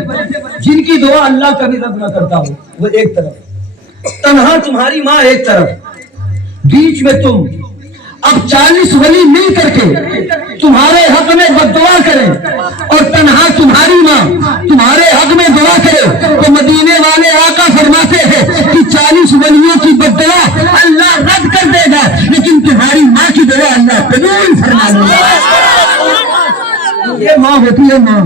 جن کی دعا اللہ کبھی رد نہ کرتا ہو. وہ ایک طرف, تنہا تمہاری ماں ایک طرف, بیچ میں تم. اب 40 ولی مل کر کے تمہارے حق میں بددعا کریں اور تنہا تمہاری ماں تمہارے حق میں دعا کرے تو مدینے والے آقا فرماتے ہیں کہ 40 ولیوں کی بددعا اللہ رد کر دے گا, لیکن تمہاری ماں کی دعا اللہ قبول فرما لے گا. یہ ماں ہوتی ہے ماں,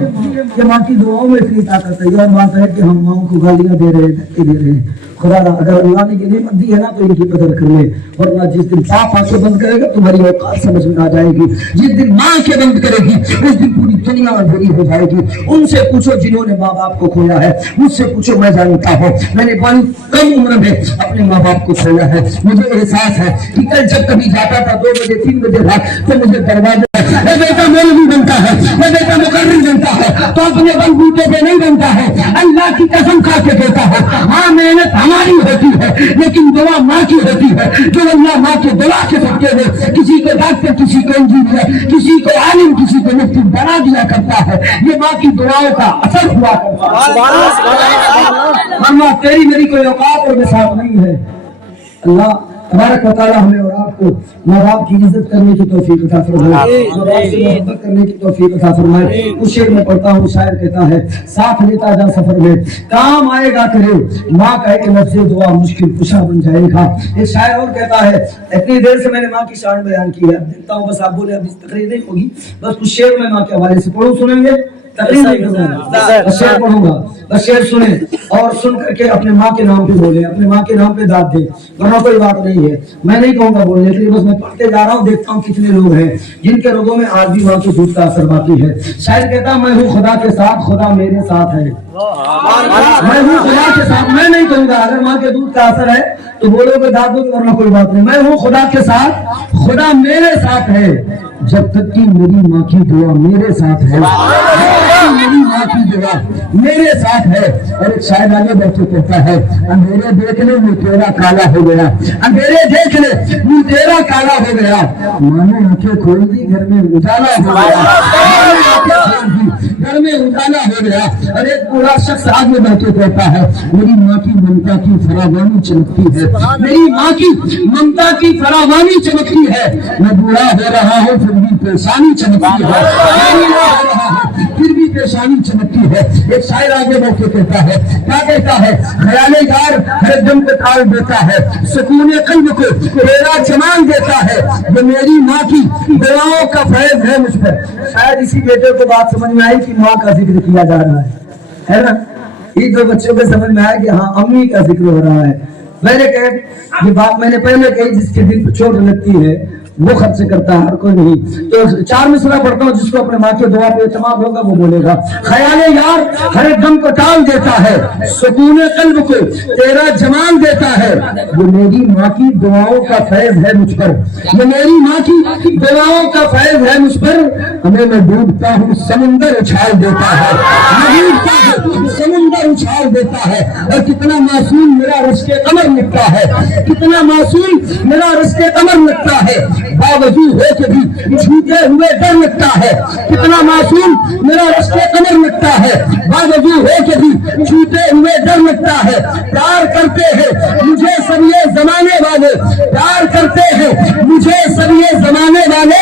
یہ ماں کی دعاؤں میں اتنی طاقت ہے. یہ بات ہے کہ ہم ماں کو گالیاں دے رہے ہیں, دھکے دے رہے ہیں. خدا اگر اللہ نے یہ نعمت دی ہے نا تو ان کی قدر کر لے, ورنہ جس دن باپ آنکھیں بند کرے گا تمہاری اوقات سمجھ میں آ جائے گی. جس دن ماں آنکھیں بند کرے گی اس دن پوری دنیا بری ہو جائے گی. ان سے پوچھو جنہوں نے ماں باپ کو کھویا ہے, مجھ سے پوچھو, میں جانتا ہوں. میں نے بڑی کم عمر میں اپنے ماں باپ کو کھویا ہے. مجھے احساس ہے کہ کل جب کبھی جاتا تھا 2 بجے 3 بجے رات تو مجھے دروازے اے بیٹا مولوی بنتا ہے, اے بیٹا مقرر بنتا ہے تو اپنے بلبوتے پہ نہیں بنتا ہے. اللہ کی قسم کھا کے کہتا ہے ہاں محنت ہماری ہوتی ہے لیکن دعا ماں کی ہوتی ہے. جو اللہ ماں کے دعا کے سکتے ہوئے کسی کو ڈاکٹر, کسی کو انجینئر, کسی کو عالم, کسی کو مفتی بنا دیا کرتا ہے, یہ ماں کی دعاؤں کا اثر ہوا کرتا ہے. ورنہ تیری میری کوئی اوقات اور مثال نہیں ہے. اللہ تبارک و تعالیٰ ہمیں اور آپ کو ماں باپ کی عزت کرنے کی توفیق عطا فرمائے, ماں باپ سے محبت کرنے کی توفیق عطا فرمائے. اس شعر میں پڑھتا ہوں, شاعر کہتا ہے ساتھ لیتا جا سفر میں کام آئے گا کرے, ماں کا ایک لفظ دعا مشکل کشا بن جائے گا. ایک شاعر اور کہتا ہے, اتنی دیر سے میں نے ماں کی شان بیان کی ہے, دیکھتا ہوں بس آپ بولے اب اس تقریر نہیں ہوگی, بس کچھ شعر میں ماں کے حوالے سے پڑھوں, سنیں گے؟ تقریر نہیں کروں, بس شعر پڑھوں گا, بس شعر سنیں اور سن کر کے اپنے ماں کے نام پہ بولیں, اپنے ماں کے نام پہ داد دیں, ورنہ کوئی بات نہیں ہے. میں نہیں کہوں گا بولنے کے لیے, بس میں پڑھتے جا رہا ہوں, دیکھتا ہوں کتنے لوگ ہیں جن کے رگوں میں آج بھی ماں کی دودھ کا اثر باقی ہے. شاعر کہتا میں ہوں خدا کے ساتھ, خدا میرے ساتھ ہے. मैं हूँ खुदा के साथ। मैं नहीं कहूंगा अगर माँ के दूध का असर है तो बोलोगे दादू की, वरना कोई बात नहीं। मैं हूँ खुदा के साथ, खुदा मेरे साथ है, जब तक कि मेरी माँ की दुआ मेरे साथ है, मेरी माँ की दुआ मेरे साथ है। और एक शायद आगे बैठे कहता है, अंधेरे देखने में तेरा काला हो गया, अंधेरे देखने में तेरा काला हो गया, मानो आंखें खोल दी घर में उजाला हो गया, घर में उजाला हो गया। और एक बूढ़ा शख्स आगे बैठे कहता है, मेरी माँ की ममता की फरावानी चमकती है, मेरी माँ की ममता की फरावानी चमकती है। मैं बूढ़ा हो रहा हूँ फिर भी परेशानी चमकती है, मैं बूढ़ा हो रहा हूँ फिर भी परेशानी चमकती है। एक शायर आगे बैठे कहता है, क्या कहता है, ख्याले यार हर दम पे ताल देता है, सुकून कल्ब को तेरा जमाल देता है, ये मेरी माँ की दुआओं का फैज़ है मुझ पर। शायद इसी बेटे को बात समझ में आई कि माँ का जिक्र किया जा रहा है ना। ये दो बच्चों को समझ में आया कि हाँ अम्मी का जिक्र हो रहा है। मैंने कहा ये बात मैंने पहले कही, जिसके दिल पर चोट लगती है वो खर्च करता है, हर कोई नहीं। तो 4 मिसरा पढ़ता हूँ, जिसको अपने माँ के दुआ पे इत्मीनान होगा वो बोलेगा, ख्याले यार हर एक गम को टाल देता है, सुकून कल्ब को तेरा जमाल देता है, वो मेरी माँ की दुआओं का फैज़ है मुझ पर, ये मेरी माँ की दुआओं का फैज़ है मुझ पर। हमें मैं डूबता हूँ समुंदर उछाल देता है, मैं डूबता हूँ समुंदर उछाल देता है। और कितना मासूम मेरा रिश्ते कमर लिखता है, कितना मासूम मेरा रिश्ते कमर लिखता है, बावजूद हो के भी छूटे हुए डर लगता है। कितना मासूम मेरा रिश्ते कमर लगता है, बावजूद हो के भी छूटे हुए डर लगता है। प्यार करते हैं मुझे सब ये जमाने वाले, प्यार करते हैं मुझे सब ये जमाने वाले,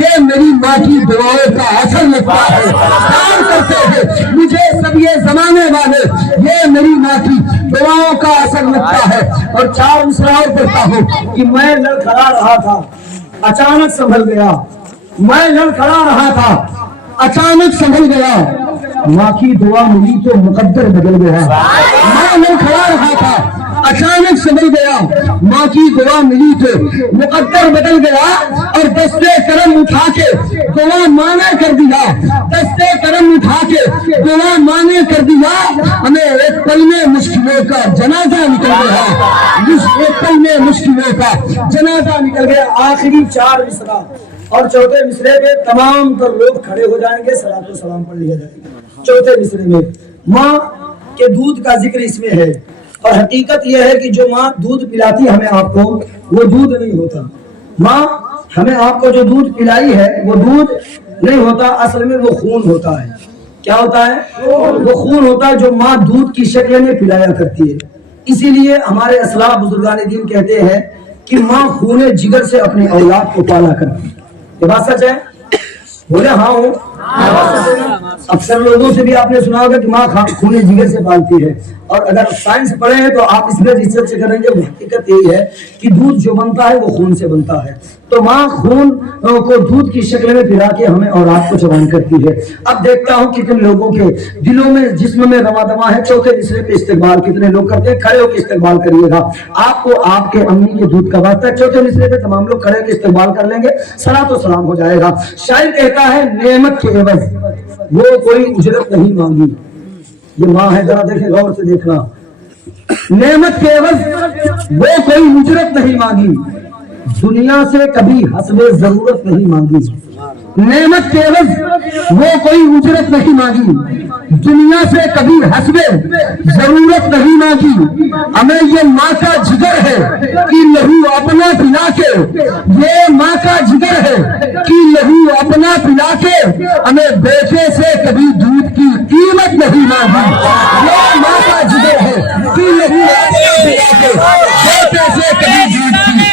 ये मेरी माँ की दुआओं का असर लगता है। प्यार करते हैं मुझे सब ये जमाने वाले, ये मेरी माँ की दुआओं का असर लगता है। और 4 मिसरा और पढ़ता हूँ कि मैं लड़खड़ा रहा था अचानक संभल गया, मैं लड़खड़ा रहा था अचानक संभल गया, माँ की दुआ मिली तो मुकद्दर बदल गया। मैं लड़खड़ा रहा था अचानक संभल गया, माँ की दुआ मिली तो मुकद्दर बदल गया। और दस्ते करम उठा के दुआ माने कर दिया, दस्ते करम उठा के दुआ माने कर दिया। हमें एक पल में मुश्किलों का जनाजा निकल गया, एक पल में मुश्किलों का जनाजा निकल गया। आखिरी 4 मिसरा और चौथे मिसरे में तमाम तर लोग खड़े हो जाएंगे, सलातो सलाम पढ़ लिया जाएगा। चौथे मिसरे में माँ के दूध का जिक्र इसमें है। और हकीकत यह है कि जो माँ दूध पिलाती है हमें आपको, वो दूध नहीं होता। माँ हमें आपको जो दूध पिलाई है वो दूध नहीं होता, असल में वो खून होता है। क्या होता है? वो खून होता है जो माँ दूध की शक्ल में पिलाया करती है। इसीलिए हमारे असलाफ बुजुर्गान दीन कहते हैं कि माँ खून जिगर से अपने औलाद को पाला करती है। ये बात सच है? बोले हाँ हो। अक्सर लोगों से भी आपने सुना होगा कि माँ खून जिगर से पालती है। और अगर साइंस पढ़े हैं तो आप इसमें रिसर्च करेंगे, हकीकत यही है कि दूध जो बनता है वो खून से बनता है। तो माँ खून को दूध की शक्ल में पिला के हमें औलाद को जवान करती है। अब देखता हूँ कितने लोगों के दिलों में जिस्म में रमा दमा है। चौथे मिसरे पे इस्तेमाल कितने लोग करते हैं? खड़े होकर इस्तेमाल करिएगा, आपको आपके अम्मी के दूध का वास्ता है। चौथे मिसरे पे तमाम लोग खड़े होकर इस्तेमाल कर लेंगे, सलातो सलाम हो जाएगा। शायर कहता है नेमत के एवज वो कोई उजरत नहीं मांगी। ये माँ है, जरा देखे गौर से देखना। नेमत के एवज वो कोई उजरत नहीं मांगी, दुनिया से कभी हस्बे जरूरत नहीं मांगी। नेमत के एवज वो कोई उजरत नहीं मांगी, दुनिया से कभी हस्बे जरूरत नहीं मांगी। हमें ये माँ का जिगर है कि लहू अपना पिला के, ये माँ का जिगर है कि लहू अपना पिला के, हमें बेटे से कभी दूध की कीमत नहीं मांगी। ये माँ का जिगर है कि लहू अपना पिला के, बेटे से कभी दूध की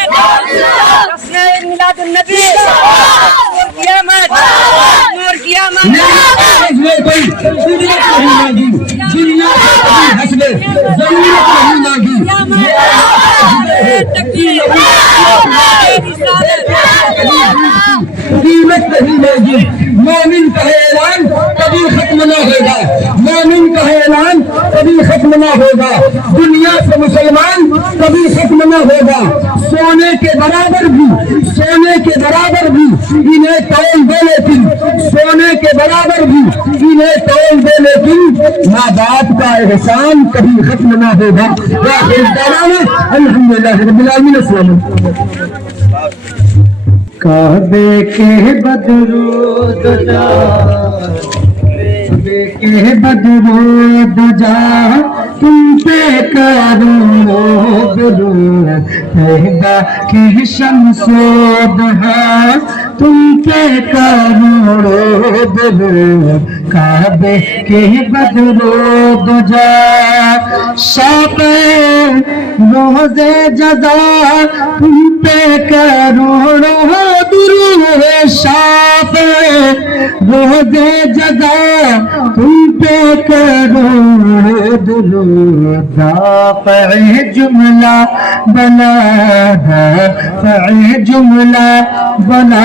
कीमत नहीं मांगी। मोमिन का ऐलान کبھی ختم نہ ہوگا، مومن کا ہے اعلان کبھی ختم نہ ہوگا، دنیا سے مسلمان کبھی ختم نہ ہوگا، سونے کے برابر بھی انہیں تول دے لیکن سونے کے برابر بھی انہیں تول دے لیکن ماں باپ کا احسان کبھی ختم نہ ہوگا۔ الحمدللہ رب العالمین۔ السلام علیکم۔ کعبے کے بدرود جا، کعبے کے بدرود جا، تم پہ کروں درود، طیبہ کی شمس و ضحا، تم پہ کروں درود، کعبے کے بدرود جا، شب روز جزا تم پہ کروڑوں درود، شب روز جزا تم پہ کروڑوں درود، دافع جملہ بنا، دافع جملہ بنا،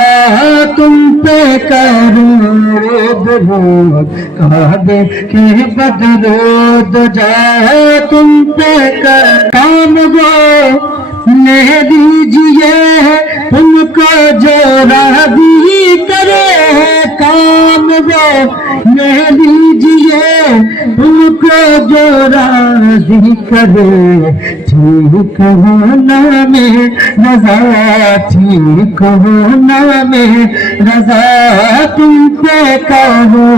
تم پہ کروڑوں درود، کعبے کے بدرود جا، تم پہ کام وہ لے دیجئے ان کو جو راضی کرے، کام وہ لے لیجئے ان کو جو راضی کرے، ٹھیک ہونا میں رضا، ٹھیک ہونا میں رضا، تم پہ کرو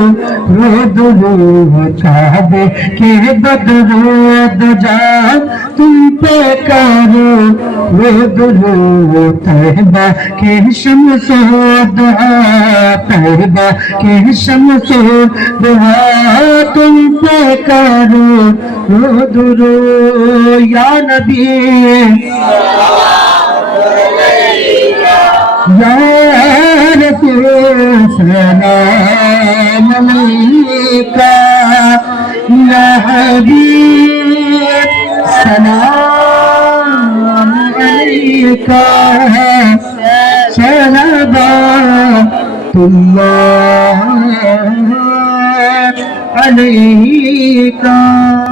درود، کعبے کے بدرود جا، تم پہ کرو درود، طیبہ کے شمس و ضحا، طیبہ کے شمس و ضحا، تم پہ کرو درود، یا نبی یا رسول سلام علیکہ، یا حبیب سلام علیکہ، صلوات اللہ علیکہ۔